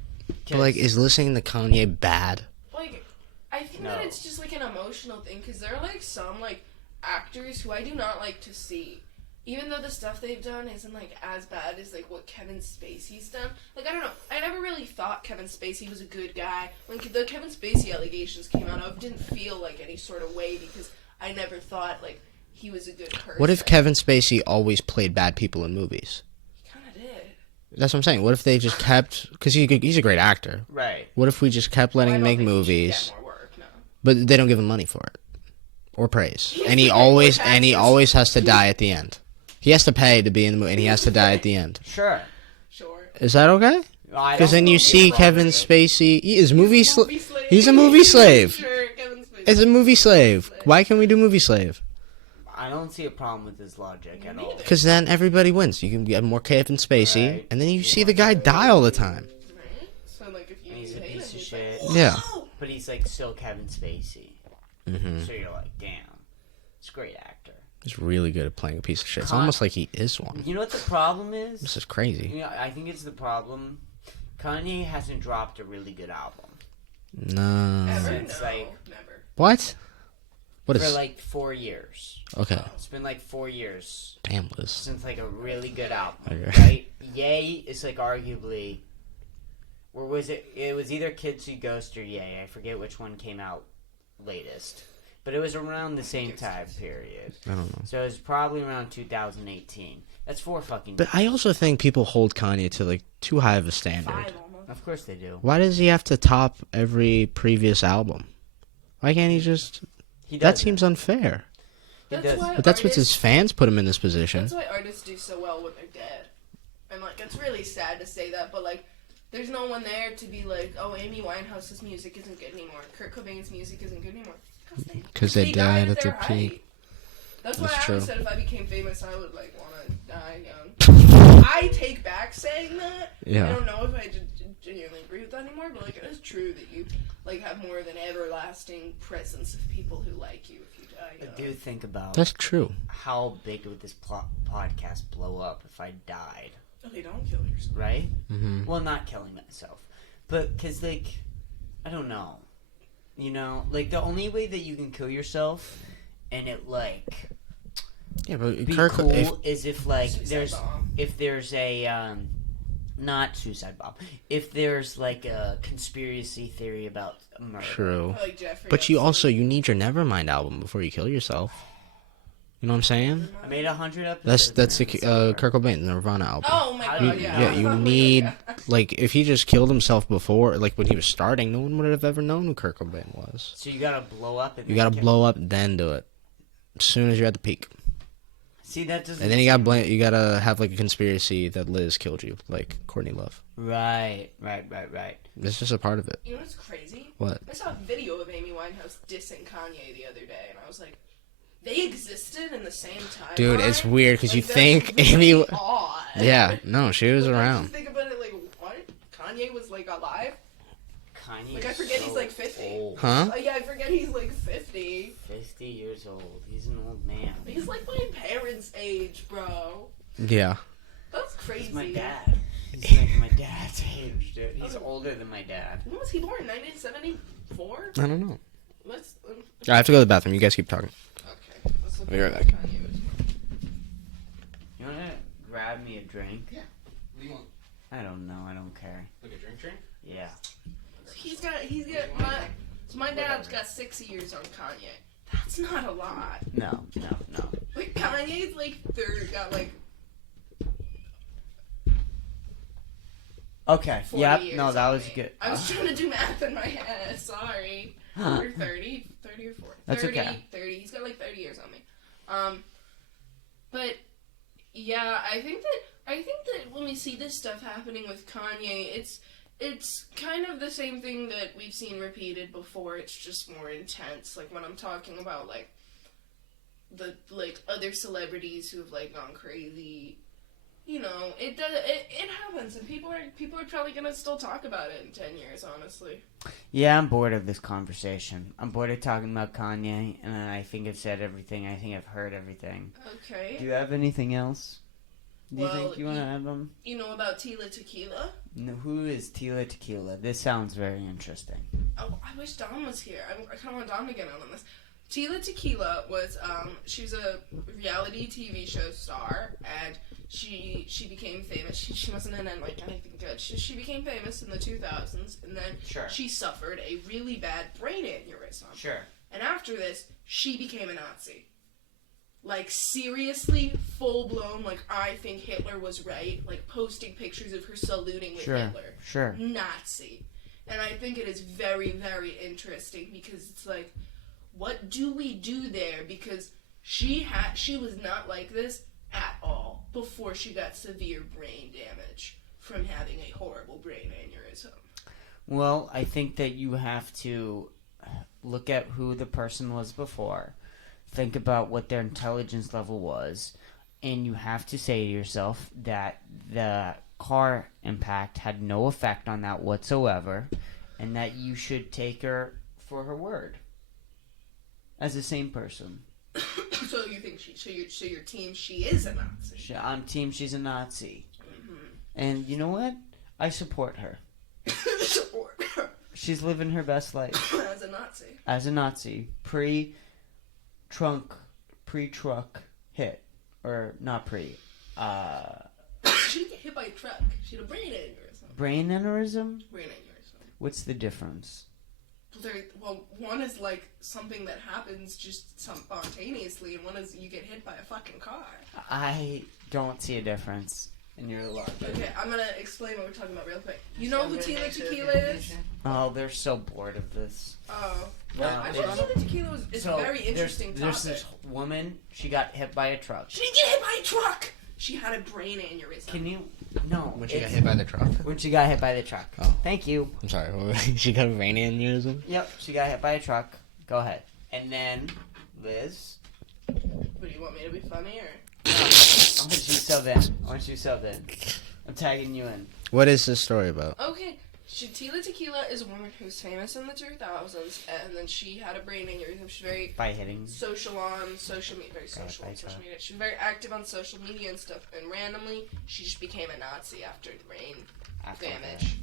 But, like, is listening to Kanye bad? like I think No. that it's just like an emotional thing, because there are like some like actors who I do not like to see, even though the stuff they've done isn't like as bad as like what Kevin Spacey's done. Like I don't know, I never really thought Kevin Spacey was a good guy. When the Kevin Spacey allegations came out, I didn't feel like any sort of way, because I never thought like he was a good person. What if Kevin Spacey always played bad people in movies? He kind of did. That's what I'm saying. What if they just kept... Because he's a great actor. Right. What if we just kept letting I him don't make think he should movies, get more work, no. but they don't give him money for it? Or praise. He has And to he pay always more and he taxes. always has to die at the end. He has to pay to be in the movie, and he has to die at the end. Sure. Sure. Is that okay? Because then you see Kevin Spacey... He's a movie slave. Sure, Kevin Spacey. It's a movie slave. Why can't we do movie slave? I don't see a problem with this logic at all. Because then everybody wins. You can get more Kevin Spacey, Right. and then you see the guy die all the time. Right? So like if you He's a hate piece him, of he's shit. like, Yeah. "Whoa!" But he's like still Kevin Spacey. Mm-hmm. So you're like, damn. It's a great actor. He's really good at playing a piece of shit. It's Con- almost like he is one. You know what the problem is? This is crazy. You know, I think it's the problem. Kanye hasn't dropped a really good album. No. Ever? It's No, like- never. What? What For is... like 4 years. Okay. It's been like 4 years Damn, Liz. since like a really good album, Okay. right? Yay is like arguably, or was it? It was either Kids Who Ghost or Yay. I forget which one came out latest, but it was around the same time period. I don't know. So it was probably around 2018. That's 4 fucking. But I also think people hold Kanye to, like, too high of a standard. 5 almost. Of course they do. Why does he have to top every previous album? Why can't he just... He That does. seems unfair. He That's does. why But that's what artists- his fans put him in this position. That's why artists do so well when they're dead. And like it's really sad to say that, but like there's no one there to be like, oh, Amy Winehouse's music isn't good anymore. Kurt Cobain's music isn't good anymore. 'Cause they died at their the peak. height. That's why That's I always true. said if I became famous, I would like want to die young. I take back saying that. I Yeah. don't know if I genuinely agree with that anymore, but like it is true that you like have more of an everlasting presence of people who like you if you die I young. do think about That's true. how big would this podcast blow up if I died, Okay, don't kill yourself. right? Mm-hmm. Well, not killing myself, but because like, I don't know, you know, like the only way that you can kill yourself and it like Yeah, but be Kurt... cool if- is if like Suicide bomb. if there's a not suicide bomb, if there's like a conspiracy theory about murder. True. Like Jeffrey But you Epstein. also, you need your Nevermind album before you kill yourself. You know what I'm saying? I made 100 episodes. That's in the December. Kurt Cobain Nirvana album. Oh my How god, do you- yeah. Yeah, you Oh my need, God. like, if he just killed himself before, like, when he was starting, no one would have ever known who Kurt Cobain was. So you gotta blow up. And You then gotta kill- blow up, then do it. As soon as you're at the peak. See, that doesn't. And then you gotta have, like, a conspiracy that Liz killed you, like Courtney Love. Right. It's just a part of it. You know what's crazy? What? I saw a video of Amy Winehouse dissing Kanye the other day, and I was like, they existed in the same time. Dude, it's weird, because you that's think really Amy... odd. Yeah, no, she was Like, I around. just think about it like, what? Kanye was like alive? Kanye. Like, I forget he's, like, 50. Old. Huh? Oh yeah, I forget he's like 50. 50 years old. He's an old man. He's like my parents' age, bro. Yeah. That's crazy. He's my dad. He's like my dad's age, dude. He's older than my dad. When was he born? 1974? I don't know. let's. I have to go to the bathroom. You guys keep talking. Okay. Let's look I'll be right at back. Kanye was. You wanna grab me a drink? Yeah. What do you want? I don't know. I don't care. Like a drink? Yeah. He's got my dad's got 6 years on Kanye. That's not a lot. No. Like Kanye's like got like Okay. 40 Yep. years No, that on was me. good. I was trying to do math in my head. Sorry. You're 30 or 40. That's 30, okay. 30. He's got like 30 years on me. But yeah, I think that when we see this stuff happening with Kanye, it's kind of the same thing that we've seen repeated before. It's just more intense. Like when I'm talking about like the like other celebrities who have like gone crazy. You know, it happens, and people are probably gonna still talk about it in 10 years, honestly. Yeah, I'm bored of this conversation. I'm bored of talking about Kanye, and I think I've said everything. I think I've heard everything. Okay. Do you have anything else? Do you Well, think you want to add them? You know about Tila Tequila? No, who is Tila Tequila? This sounds very interesting. Oh, I wish Dom was here. I kind of want Dom to get on this. Tila Tequila was, she was a reality TV show star, and she became famous. She wasn't in like anything good. She became famous in the 2000s, and then Sure. she suffered a really bad brain aneurysm. Sure. And after this, she became a Nazi. Like, seriously, full-blown, like, I think Hitler was right. Like, posting pictures of her saluting with Hitler. Sure. Nazi. And I think it is very, very interesting because it's like, what do we do there? Because she was not like this at all before she got severe brain damage from having a horrible brain aneurysm. Well, I think that you have to look at who the person was before, think about what their intelligence level was, and you have to say to yourself that the car impact had no effect on that whatsoever, and that you should take her for her word as the same person. So you think so your team, she is a Nazi? I'm team she's a Nazi. Mm-hmm. And you know what? I support her. Support her She's living her best life. as a Nazi. As a Nazi. Pre-truck hit. Or not pre. She didn't get hit by a truck. She had a brain aneurysm. Brain aneurysm? Brain aneurysm. What's the difference? Well, one is like something that happens just spontaneously, and one is you get hit by a fucking car. I don't see a difference. And you're lucky. Okay, I'm gonna explain what we're talking about real quick. You know who Tila Tequila is? Oh, they're so bored of this. Oh. Well, No, I they thought don't. Tila Tequila is a very interesting There's topic. this woman, she got hit by a truck. She didn't get hit by a truck! She had a brain aneurysm. Can you... No. When she got hit by the truck? When she got hit by the truck. Oh. Thank you. I'm sorry. She got a brain aneurysm? Yep, she got hit by a truck. Go ahead. And then, Liz... But do you want me to be funny, or...? I want you subbed in. I'm tagging you in. What is this story about? Okay, Tila Tequila is a woman who's famous in the 2000s, and then she had a brain aneurysm. She's very By hitting... social on social media, very social on social media. She was very active on social media and stuff, and randomly, she just became a Nazi after the brain damage.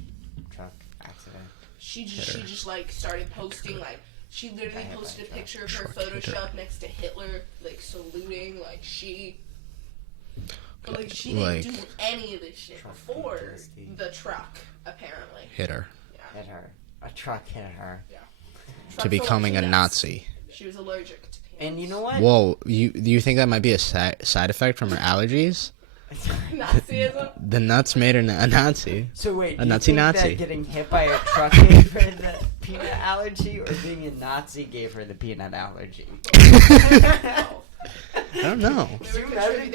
Truck accident. She just like started posting, like, she literally posted a picture of her Photoshop next to Hitler, like, saluting, like, she... But, like, she didn't do any of this shit before the truck, apparently. Hit her. Yeah. Hit her. A truck hit her. Yeah. To becoming a Nazi. She was allergic to peanuts. And you know what? Whoa, do you think that might be a side effect from her allergies? Nazism? The nuts made her a Nazi. So wait, A do Nazi you think Nazi. that getting hit by a truck gave her the peanut allergy, or being a Nazi gave her the peanut allergy? I don't know. They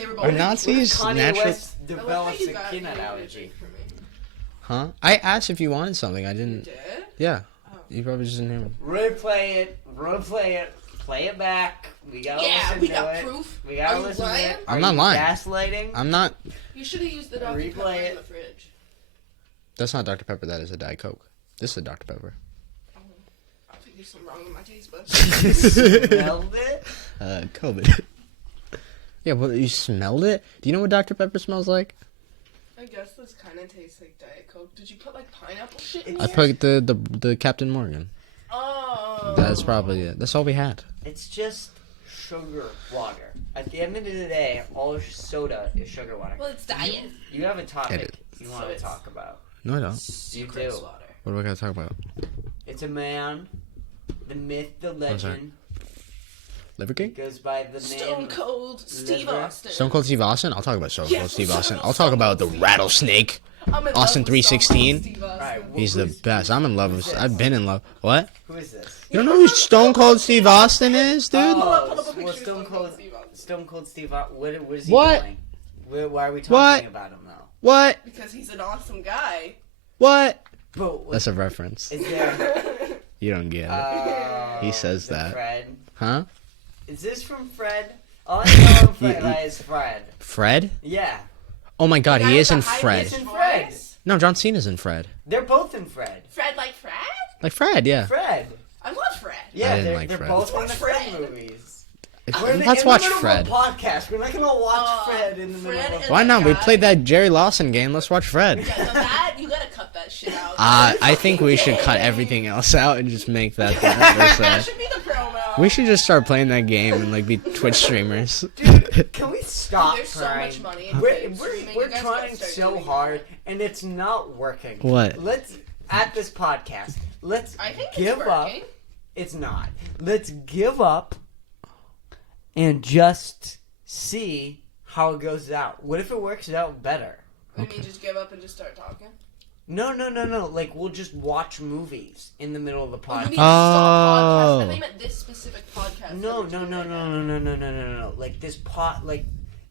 were both Are Nazis Kanye natural? West develops a peanut allergy. Huh? I asked if you wanted something. I You didn't. did? Yeah. Oh. You probably just didn't hear me. Replay it, play it back. We gotta Yeah, listen we to got it. proof. We gotta Are you listen lying? to it. I'm Are not you lying. Gaslighting. I'm not. You should have used the Dr. Replay Pepper it. in the fridge. That's not Dr. Pepper. That is a Diet Coke. This is a Dr. Pepper. I think there's something wrong with my taste buds. Smelled it. COVID. Yeah, well, you smelled it? Do you know what Dr. Pepper smells like? I guess this kind of tastes like Diet Coke. Did you put like pineapple shit in I here? put the Captain Morgan. Oh. That's probably it. That's all we had. It's just sugar water. At the end of the day, all soda is sugar water. Well, it's diet. You have a topic Edit. you want to talk about. No, I don't. You Sucrose do. water. What do we gotta talk about? It's a man, the myth, the legend. Liver King? Goes by the Stone name. Cold Steve Liver. Austin. Stone Cold Steve Austin? I'll talk about Stone Cold Yes, Steve Austin. Stone I'll talk about the Cold Steve rattlesnake. I'm in Austin love with Stone Cold 316. Steve Austin. Alright, He's the who's- best. I'm in love with. who's I've this? been in love. What? Who is this? You don't know who Stone Cold Steve Austin is, dude? Pull up a well, picture of Stone Cold. Steve Austin. Stone Cold Steve. What is he What? doing? Why are we talking What? about him though? What? Because he's an awesome guy. What? But That's a reference. is there? You don't get it. He says the that. Fred. Huh? Is this from Fred? All I know him by is Fred. Fred? Yeah. Oh my god, Guy he with is the in high Fred. pitched He's in Fred. voice? No, John Cena's in Fred. They're both in Fred. Fred like Fred? Like Fred, yeah. Fred. I love Fred. Yeah, didn't they're, like they're Fred. both in the Let's Fred watch Fred. movies. Let's watch Fred. Podcast. We're not gonna watch Fred in the Fred middle of and- Why not? We Guy. played that Jerry Lawson game. Let's watch Fred. Yeah, so that, you gotta cut that shit out. I think we should cut everything else out and just make that the That episode. should be the promo. We should just start playing that game and like be Twitch streamers. Dude, can we stop There's so trying? much money in We're, Twitch we're, streaming. we're You guys trying gotta start so doing hard, and it's not working. What? Let's, at this podcast, let's I think give it's up. working. It's not. Let's give up and just see how it goes out. What if it works out better? What do you mean, just give up and just start talking? No. Like, we'll just watch movies in the middle of the Oh, you mean podcast. stop podcast? I Oh. thought you meant this specific podcast. No. that we're doing right now. No. Like, this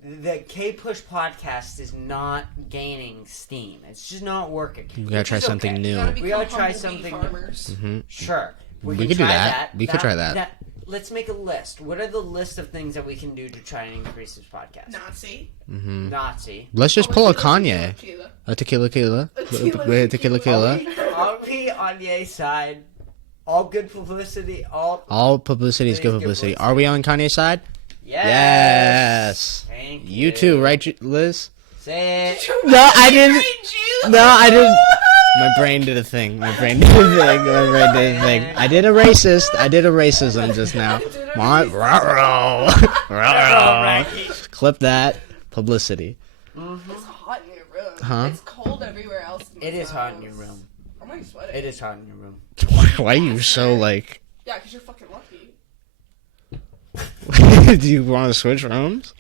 the Kpush Podcast is not gaining steam. It's just not working. We gotta try something new. Gotta We become gotta try humble bee something new. farmers. Sure. We can could do try that. We could try that. Let's make a list. What are the list of things that we can do to try and increase this podcast? Nazi. Nazi. Let's just pull a Tequila, Kanye. tequila. A tequila. Tequila. I'll be on Ye's side. All good publicity. All publicity is good publicity. Are we on Kanye's side? Yes. Thank You too, right, Liz? Say it. No, I didn't. Great Jew. No, I didn't. My brain did a thing. I did a thing. I did a racism just now. Clip that. Publicity. It's hot in your room. Huh? It's cold everywhere else. It is hot in your room. I'm already sweating. It is hot in your room. Why are you so like? Yeah, because you're fucking lucky. Do you want to switch rooms?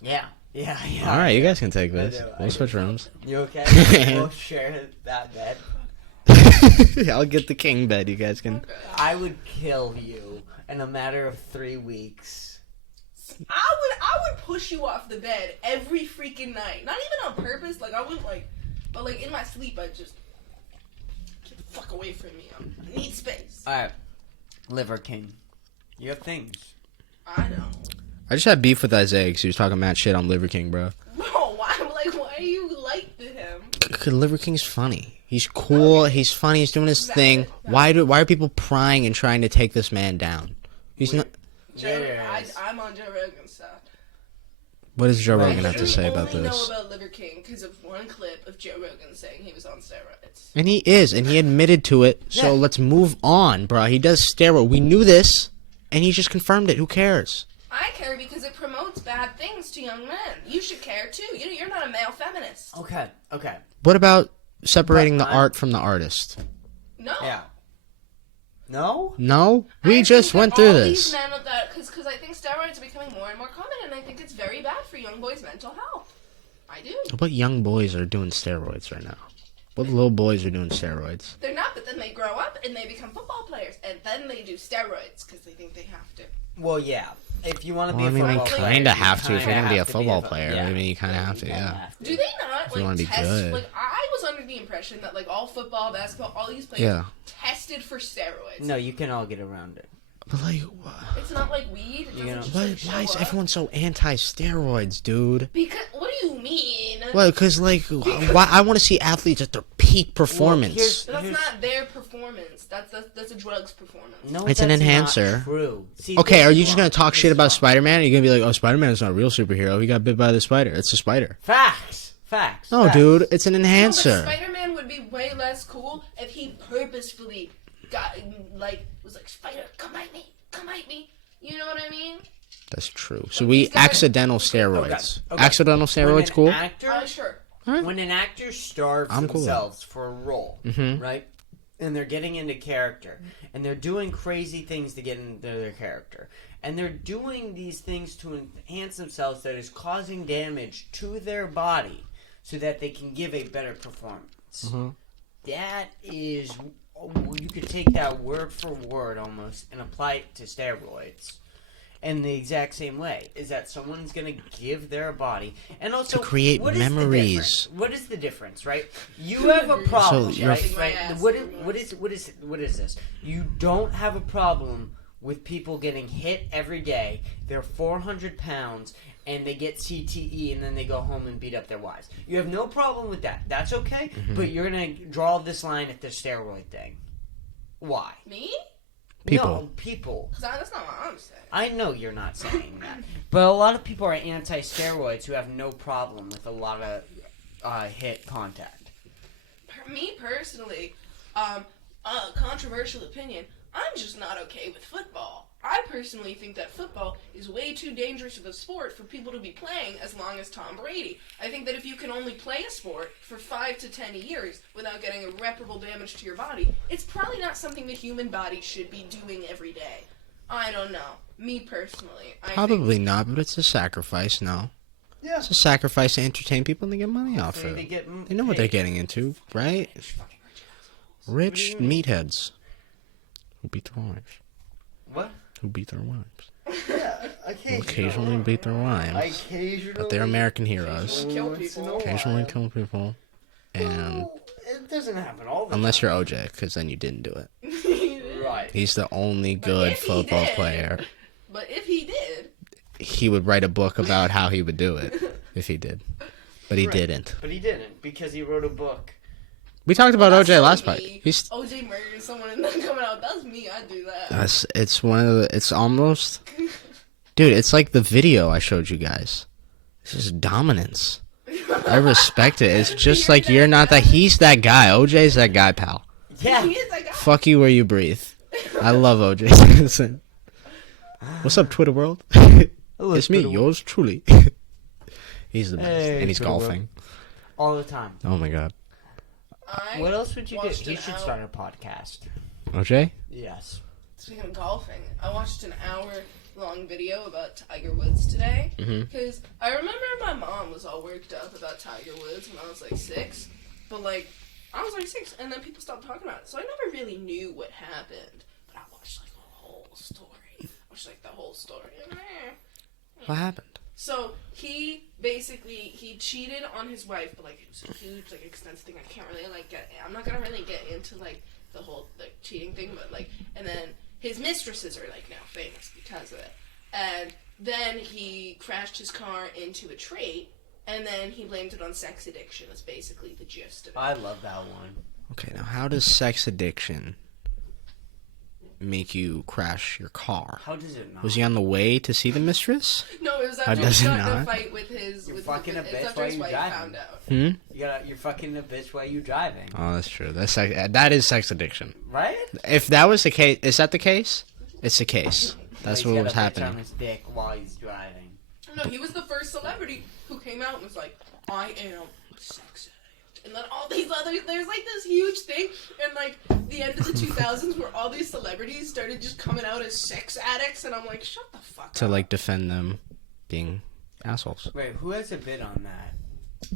Yeah. All right, you guys can take this. I do. We'll switch rooms. You okay? We'll share that bed. I'll get the king bed. You guys can. I would kill you in a matter of 3 weeks. I would push you off the bed every freaking night. Not even on purpose. Like I wouldn't like, but like in my sleep I'd just get the fuck away from me. I need space. Alright. Liver King. You have things. I know. I just had beef with Isaiah because he was talking mad shit on Liver King, bro. Bro, why are you like to him? Cause Liver King's funny. He's cool. He's funny. He's doing his thing. Why are people prying and trying to take this man down? He's not. I'm on Joe Rogan's side. What does Joe I Rogan have to say about only know this? about Liver King because of one clip of Joe Rogan saying he was on steroids. And he is, and he admitted to it. So Yeah. let's move on, bro. He does steroid. We knew this, and he just confirmed it. Who cares? I care because it promotes bad things to young men. You should care too. You're not a male feminist. Okay. What about separating But the I'm- art from the artist? No. Yeah. No? No, we I just think went that through all this. These men of that, because I think steroids are becoming more and more common, and I think it's very bad for young boys' mental health. I do. What young boys are doing steroids right now? What little boys are doing steroids? They're not, but then they grow up and they become football players, and then they do steroids because they think they have to. Well, yeah. If you want to be Well, I a mean, we football player, kinda you have to if you're gonna be a have to football player. yeah. I mean, you kinda have to, You yeah. have to. Do they not you wanna be test? good. Like I was under the impression that like all football, basketball, all these players Yeah. tested for steroids. No, you can all get around it. But like, It's not like weed. It doesn't know- just, why like, show is up. everyone so anti-steroids, dude? Because what do you mean? Well, because like, why I want to see athletes at their peak performance. here's- That's not their performance. That's a drug's performance. No, It's an that's enhancer. Not true. See, Okay, this are is you just wrong. gonna talk This shit is about wrong. Spider-Man? Are you gonna be like, oh, Spider-Man is not a real superhero. He got bit by the spider. It's a spider. Facts. No, Facts. dude, it's an No, but enhancer. Spider-Man would be way less cool if he purposefully was like, Spider, come at me. You know what I mean? That's true. So Like, we these guys- accidental steroids. Okay. Accidental steroids, cool. Sure. Alright. When an actor starves I'm cool with themselves for a role, right? And they're getting into character, and they're doing crazy things to get into their character, and they're doing these things to enhance themselves that is causing damage to their body so that they can give a better performance. That is, you could take that word for word almost and apply it to steroids. And the exact same way is that someone's going to give their body, and also To create what is the memories. difference? What is the difference, right? You have a problem, So you're- right? What is this? You don't have a problem with people getting hit every day. They're 400 pounds and they get CTE and then they go home and beat up their wives. You have no problem with that. That's okay. But you're going to draw this line at the steroid thing. Why? Me? People. No, people. Because that's not what I'm saying. I know you're not saying that, but a lot of people are anti-steroids who have no problem with a lot of hit contact. Me personally, controversial opinion, I'm just not okay with football. I personally think that football is way too dangerous of a sport for people to be playing as long as Tom Brady. I think that if you can only play a sport for 5 to 10 years without getting irreparable damage to your body, it's probably not something the human body should be doing every day. I don't know. Me personally. Probably not, but it's a sacrifice, no. Yeah. It's a sacrifice to entertain people and they get money off So it. They know what they're getting into, right? Rich meatheads. Who beat their wives. What? Who beat their wives. Yeah, Who occasionally beat their wives. But they're American heroes. Kill people. Occasionally kill people. And Well, it doesn't happen all the unless time. you're OJ, because then you didn't do it. Right. He's the only good if he football did- player. But if he did, He would write a book about how he would do it if he did. But he Right. didn't. But he didn't because he wrote a book. We talked about that's OJ so last me. fight. He's OJ murdering someone and then coming out, that's me, I'd do that. it's one of the, it's almost, dude, it's like the video I showed you guys. It's just dominance. I respect it. It's just like you're not that, he's that guy. OJ's that guy, pal. Yeah. He is that guy. Fuck you where you breathe. I love OJ Simpson. What's up, Twitter world? It's me, yours truly. He's the best. Hey, And he's Twitter world. golfing. All the time. Oh my god. What else would you do? watched You an should hour- start a podcast. OJ? Yes. Speaking of golfing, I watched an hour-long video about Tiger Woods today. Because I remember my mom was all worked up about Tiger Woods when I was like 6. But like, I was like 6, and then people stopped talking about it. So I never really knew what happened. But I watched like the whole story. What happened? So he cheated on his wife, but like it was a huge like extensive thing. I can't really like I'm not gonna really get into like the whole like cheating thing, but like, and then his mistresses are like now famous because of it. And then he crashed his car into a trait, and then he blamed it on sex addiction. That's basically the gist of it. I love that one. Okay, now how does sex addiction make you crash your car? How does it not? Was he on the way to see the mistress? No, it was How after does he it got in a not? fight with his. You're with fucking his, a it's bitch after while his you wife driving. found out. You're fucking a bitch while you driving. Oh, that's true. That is sex addiction. Right? If that was the case, is that the case? It's the case. That's He's what got was a bitch on happening. his dick while he's driving. No, he was the first celebrity who came out and was like, I am a sex addict. And then all these others, there's like this huge thing in like the end of the 2000s where all these celebrities started just coming out as sex addicts. And I'm like, shut the fuck To up. like defend them being assholes. Wait, who has a bit on that?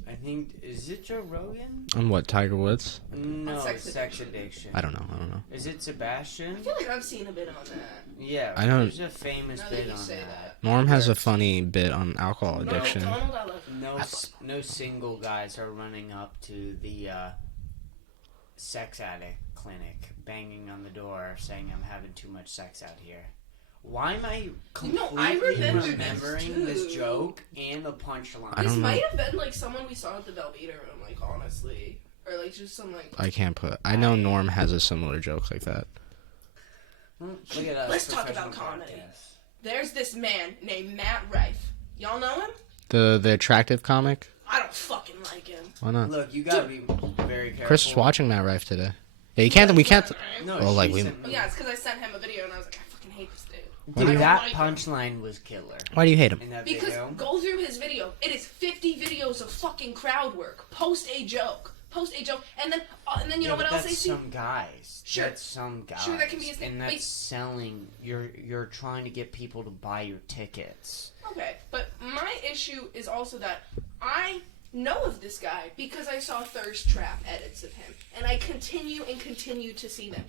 I think, is it Joe Rogan? On what, Tiger Woods? No, sex sex addiction. addiction. I don't know. Is it Sebastian? I feel like I've seen a bit on that. Yeah, I know- there's a famous Now that bit you on say that. Norm has a funny bit on alcohol Ronald addiction. Donald, I love him. No single guys are running up to the sex addict clinic, banging on the door, saying I'm having too much sex out here. Why am I completely I remember this remembering this too. joke and the punchline? I This don't know. might have been like someone we saw at the Velveeta room, like honestly. Or like just some like. I can't put. I know Norm has a similar joke like that. Look at us, Let's talk about professional comedy. podcasts. There's this man named Matt Rife. Y'all know him? The attractive comic. I don't fucking like him. Why not? Look, you gotta be very careful. Chris is watching Matt Rife today. Yeah, you can't. We can't. No, Well, like, she we- sent me- Yeah, it's because I sent him a video and I was like, I fucking hate this dude. Dude, I don't that like punchline was killer. Why do you hate him? In that Because video. go through his video. It is 50 videos of fucking crowd work. Post a joke, and then you know what else I That's see? some guys. Sure. That's some guys. Sure, that can be his thing. And that's Like- selling. You're trying to get people to buy your tickets. Okay, but my issue is also that I know of this guy because I saw Thirst Trap edits of him, and I continue to see them.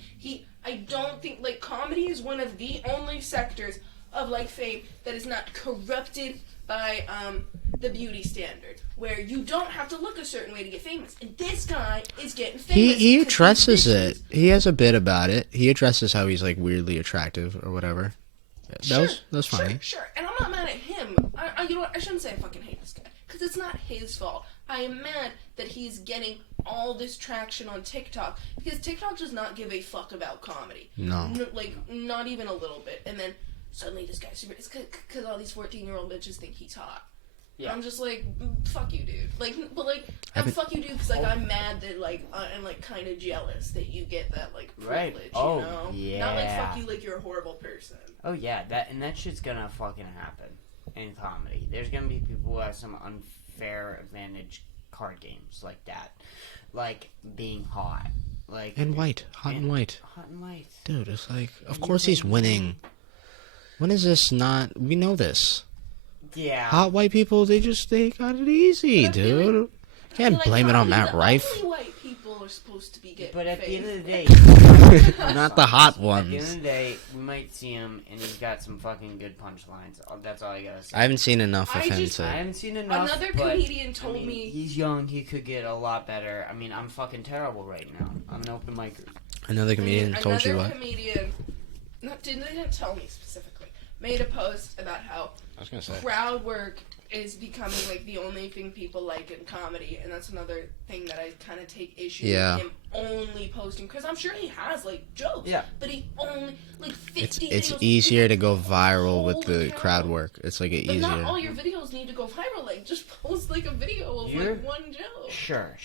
I don't think, like, comedy is one of the only sectors of, like, fame that is not corrupted by the beauty standard, where you don't have to look a certain way to get famous. And this guy is getting famous. He because addresses these it. bitches- He has a bit about it. He addresses how he's like weirdly attractive or whatever. That was funny. Sure, and I'm not mad at him. You know what? I shouldn't say I fucking hate this guy, because it's not his fault. I am mad that he's getting all this traction on TikTok, because TikTok does not give a fuck about comedy. No. Like, not even a little bit. And then suddenly this guy's super... It's because all these 14-year-old bitches think he's hot. Yeah. I'm just like, fuck you, dude. Like, but like, fuck you, dude, because like I'm mad that like I'm like kind of jealous that you get that like Right. privilege. Oh, you know? yeah. Not like fuck you, like you're a horrible person. Oh yeah, that shit's gonna fucking happen in comedy. There's gonna be people who have some unfair advantage card games like that, like being hot, like And white. Hot and white. hot and white. Dude, it's like, of course he's winning. When is this not... We know this. Yeah. Hot white people, they got it easy, But I feel dude. Can't Like, blame it on probably Matt the Rife. Only white people are supposed to be getting But at the end famous. of the day, Not the hot At the end ones. of the day, we might see him, and he's got some fucking good punchlines. That's all I gotta say. I haven't seen enough of I him just- I to... haven't seen enough. Another but, comedian told I mean, me- he's young. He could get a lot better. I mean, I'm fucking terrible right now. I'm an open micer. Another comedian told you Another what? comedian, they didn't tell me specifically, made a post about how I was gonna say. crowd work is becoming like the only thing people like in comedy, and that's another thing that I kind of take issue Yeah. with him only posting, because I'm sure he has like jokes, Yeah. but he only like 50 It's videos. easier to go viral with Holy the cow. crowd work. It's like But not all easier. your videos need to go viral. Like, just post like a video of You're- like one joke. Sure.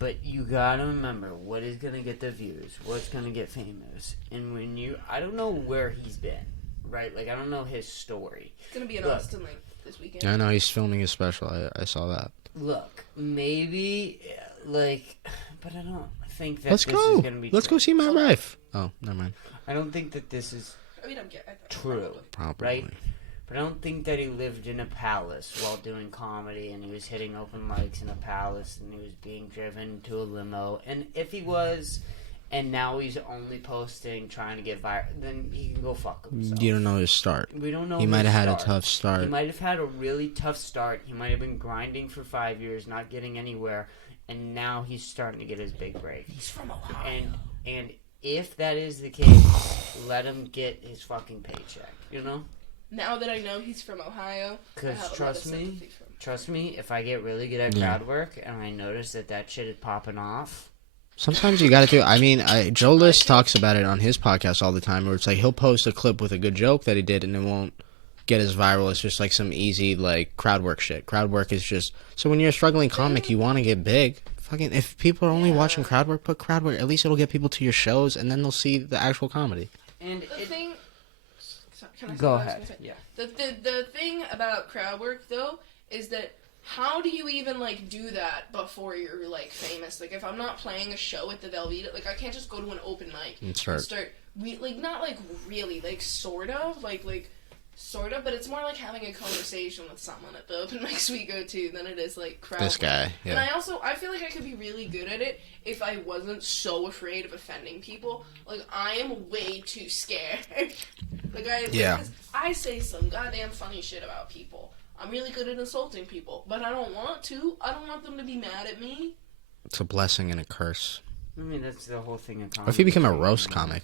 But you gotta remember what is gonna get the views, what's gonna get famous. And when I don't know where he's been, right? Like, I don't know his story. It's gonna be in Look. Austin like this weekend. I know he's filming his special. I saw that. Look, maybe, like, but I don't think that Let's this go. is gonna be Let's true. go see Matt Rife. Oh, never mind. I don't think that this is I mean, true, Probably. right? But I don't think that he lived in a palace while doing comedy, and he was hitting open mics in a palace, and he was being driven to a limo. And if he was, and now he's only posting, trying to get viral, then he can go fuck himself. You don't know his start. We don't know. He his might have had a start. tough start. He might have had a really tough start. He might have been grinding for 5 years, not getting anywhere, and now he's starting to get his big break. He's from Ohio. And if that is the case, let him get his fucking paycheck. You know? Now that I know he's from Ohio, I Because have a lot of trust me, sympathy for him. trust me, if I get really good at Yeah. crowd work and I notice that shit is popping off, Sometimes you gotta do. I mean, Joe List talks about it on his podcast all the time, where it's like he'll post a clip with a good joke that he did, and it won't get as viral. It's just like some easy like crowd work shit. Crowd work is just so when you're a struggling comic, you want to get big. Fucking if people are only watching crowd work, put crowd work. At least it'll get people to your shows, and then they'll see the actual comedy. and The it, thing. Can I say go what I was ahead. gonna say? Yeah. The thing about crowd work though is that how do you even like do that before you're like famous? Like if I'm not playing a show at the Velveeta, like I can't just go to an open mic And start. like not like really like sort of, but it's more like having a conversation with someone at the open mics we go to than it is like crowd This work. guy, And yeah. I feel like I could be really good at it if I wasn't so afraid of offending people. Like I am way too scared. Yeah. 'cause I say some goddamn funny shit about people. I'm really good at insulting people, but I don't want to. I don't want them to be mad at me. It's a blessing and a curse. I mean, that's the whole thing. What if you become a roast comic?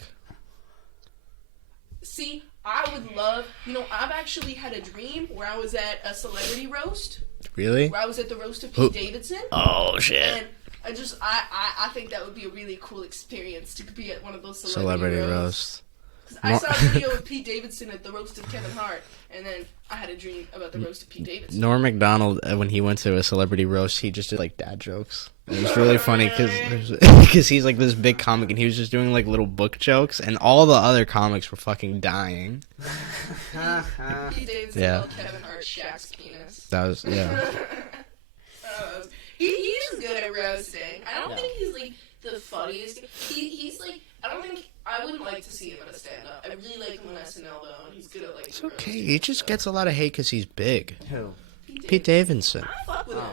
See, I would love, I've actually had a dream where I was at a celebrity roast, Really? where I was at the roast of Who- Pete Davidson. Oh shit! And I think that would be a really cool experience to be at one of those Celebrity roasts. roast. Because I saw a video of Pete Davidson at the roast of Kevin Hart, and then I had a dream about the roast of Pete Davidson. Norm Macdonald, when he went to a celebrity roast, he just did like dad jokes. It was really funny because he's like this big comic and he was just doing like little book jokes and all the other comics were fucking dying. Pete Davidson called Kevin Hart Shaq's penis. That was, yeah. He's good at roasting. I don't think he's like the funniest. He's like, I wouldn't like to see him at a stand-up. I really like him on SNL though, and he's good at like. It's okay. He just gets a lot of hate because he's big. Who? Pete Davidson. I fuck with him.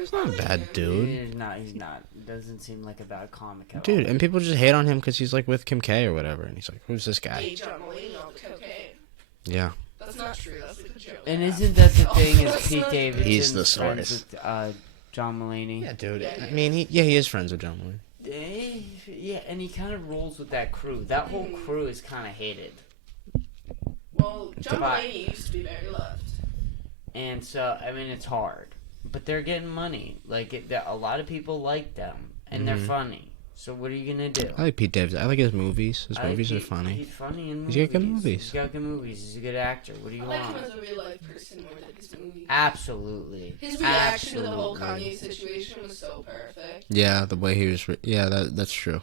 He's not a bad dude. He's not. Doesn't seem like a bad comic at Dude, all. and people just hate on him because he's like with Kim K or whatever, and he's like, "Who's this guy?" Hey, John Mulaney on the cocaine. Yeah. That's not true. That's like a joke. And isn't that the thing? Is Pete Davidson He's the friends smartest. with John Mulaney? Yeah, dude. Yeah, I mean, he is friends with John Mulaney. Yeah, and he kind of rolls with that crew. That whole crew is kind of hated. Well, John Goodbye. Mulaney used to be very loved. And so, I mean, it's hard. But they're getting money. Like, a lot of people like them. And they're funny. So what are you going to do? I like Pete Davidson. I like his movies. His movies are He's funny. funny in movies. He's got good movies. He's got good movies. He's a good actor. What do you I like want? him as a real life person more than his movie. Absolutely. His reaction to the whole Absolutely. Kanye situation was so perfect. Yeah, the way he was. That's true.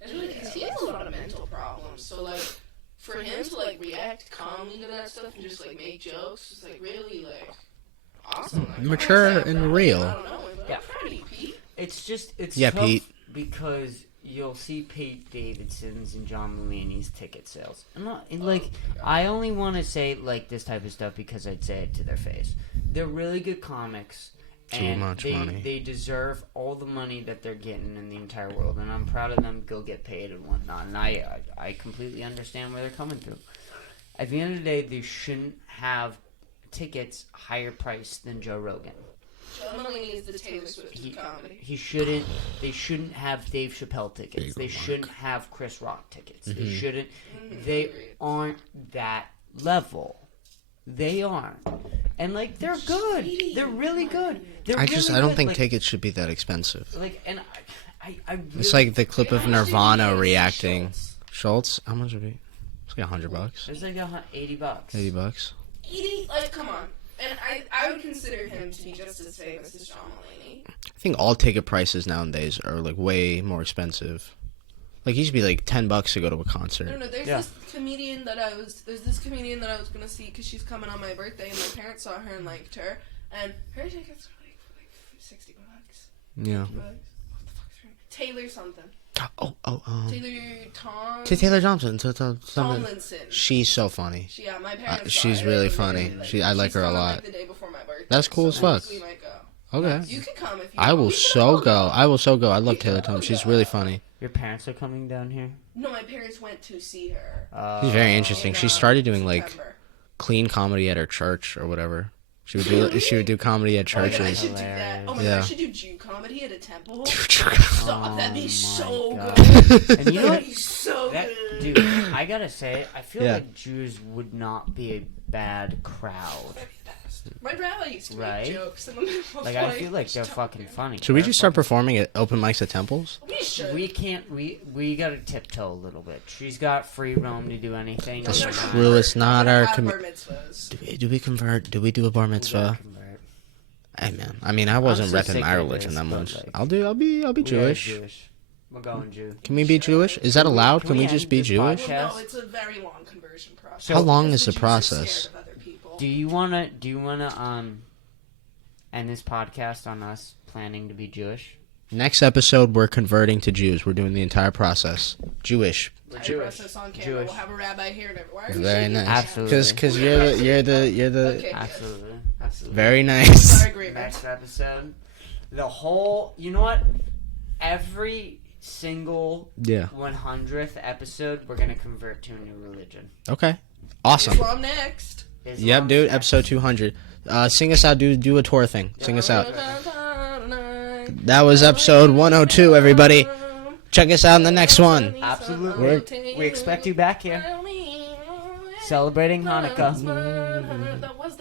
It's really because he has a lot of mental problems. So like, for him to like react calmly to that stuff and just like make jokes is like really like awesome. Like, Mature I'm proud and of him. real. I don't know, but Yeah. I'm proud of you, Pete. It's Yeah, tough Pete. because you'll see Pete Davidson's and John Mulaney's ticket sales. I'm not like I only want to say like this type of stuff because I'd say it to their face. They're really good comics. Too And much money. They deserve all the money that they're getting in the entire world, and I'm proud of them. Go get paid and whatnot, and I completely understand where they're coming through. At the end of the day, they shouldn't have tickets higher priced than Joe Rogan. John Mulaney is the Taylor Swift of comedy. He shouldn't. They shouldn't have Dave Chappelle tickets. They shouldn't have Chris Rock tickets. They shouldn't. They aren't that level. They aren't. And like they're good. They're really good. They're I really don't good. think like, tickets should be that expensive. Like, and I really, It's like the clip of Nirvana reacting. Schultz. Schultz, how much would it be? It's like $100. It's like $80. $80. 80, like, come on. And I would consider him to be just as famous as John Mulaney. I think all ticket prices nowadays are like way more expensive. Like it used to be like $10 to go to a concert. No, there's this comedian that I was gonna see because she's coming on my birthday, and my parents saw her and liked her, and her tickets were like $60. Yeah. What the fuck's her name? Taylor something. Taylor Thompson. Tomlinson. She's so funny. Yeah, my parents. She's saw her, really and they funny. really I like she's her a coming, lot. like, the day before my birthday, That's cool as fuck. We might go. Okay. You can come if you I want. will We can so all go. I will so go. I love Taylor Thompson. She's really funny. Your parents are coming down here. No, my parents went to see her. She's very interesting. She started doing like September. clean comedy at her church or whatever. She would do comedy at Oh my God, I churches. should do that. Oh my Yeah. God, I should do Jew comedy at a temple. Stop, that'd be so God. good. And you know That'd what? be so That, good. dude, I gotta say, I feel Yeah. like Jews would not be a bad crowd. My grandma used to Right? make jokes in the middle of Like, I feel like they're fucking funny. Should we They're just start fucking- performing at open mics at temples? We should. We can't. We gotta tiptoe a little bit. She's got free roam to do anything. That's and we're true. It's not our Have commi- bar mitzvahs. Do we convert? Do we do a bar We gotta mitzvah? convert. Hey man, I mean I wasn't so repping sick my of religion this, that but, much. like, I'll be We are Jewish. We're going Jew. Can we be Jewish? Is that allowed? Can we end just be this Jewish? podcast? Well, no, it's a very long conversion process. How long Because is the Jews are process? scared of other people. Do you wanna end this podcast on us planning to be Jewish? Next episode, we're converting to Jews. We're doing the entire process. Jewish. We're I Jewish. press this on camera. Jewish. We'll have a rabbi here and everywhere. Why are you Very shaking nice. your hand? Absolutely. Because you're the Okay, Absolutely. very nice. Sorry, agreement. Next episode, the whole. You know what? Every single Yeah. 100th episode, we're gonna convert to a new religion. Okay. Awesome. Islam next. Islam Yep, dude. next. Episode 200. Sing us out. Do a tour thing. Sing us out. That was episode 102. Everybody, check us out in the next one. Absolutely. We expect you back here. Celebrating Hanukkah. That was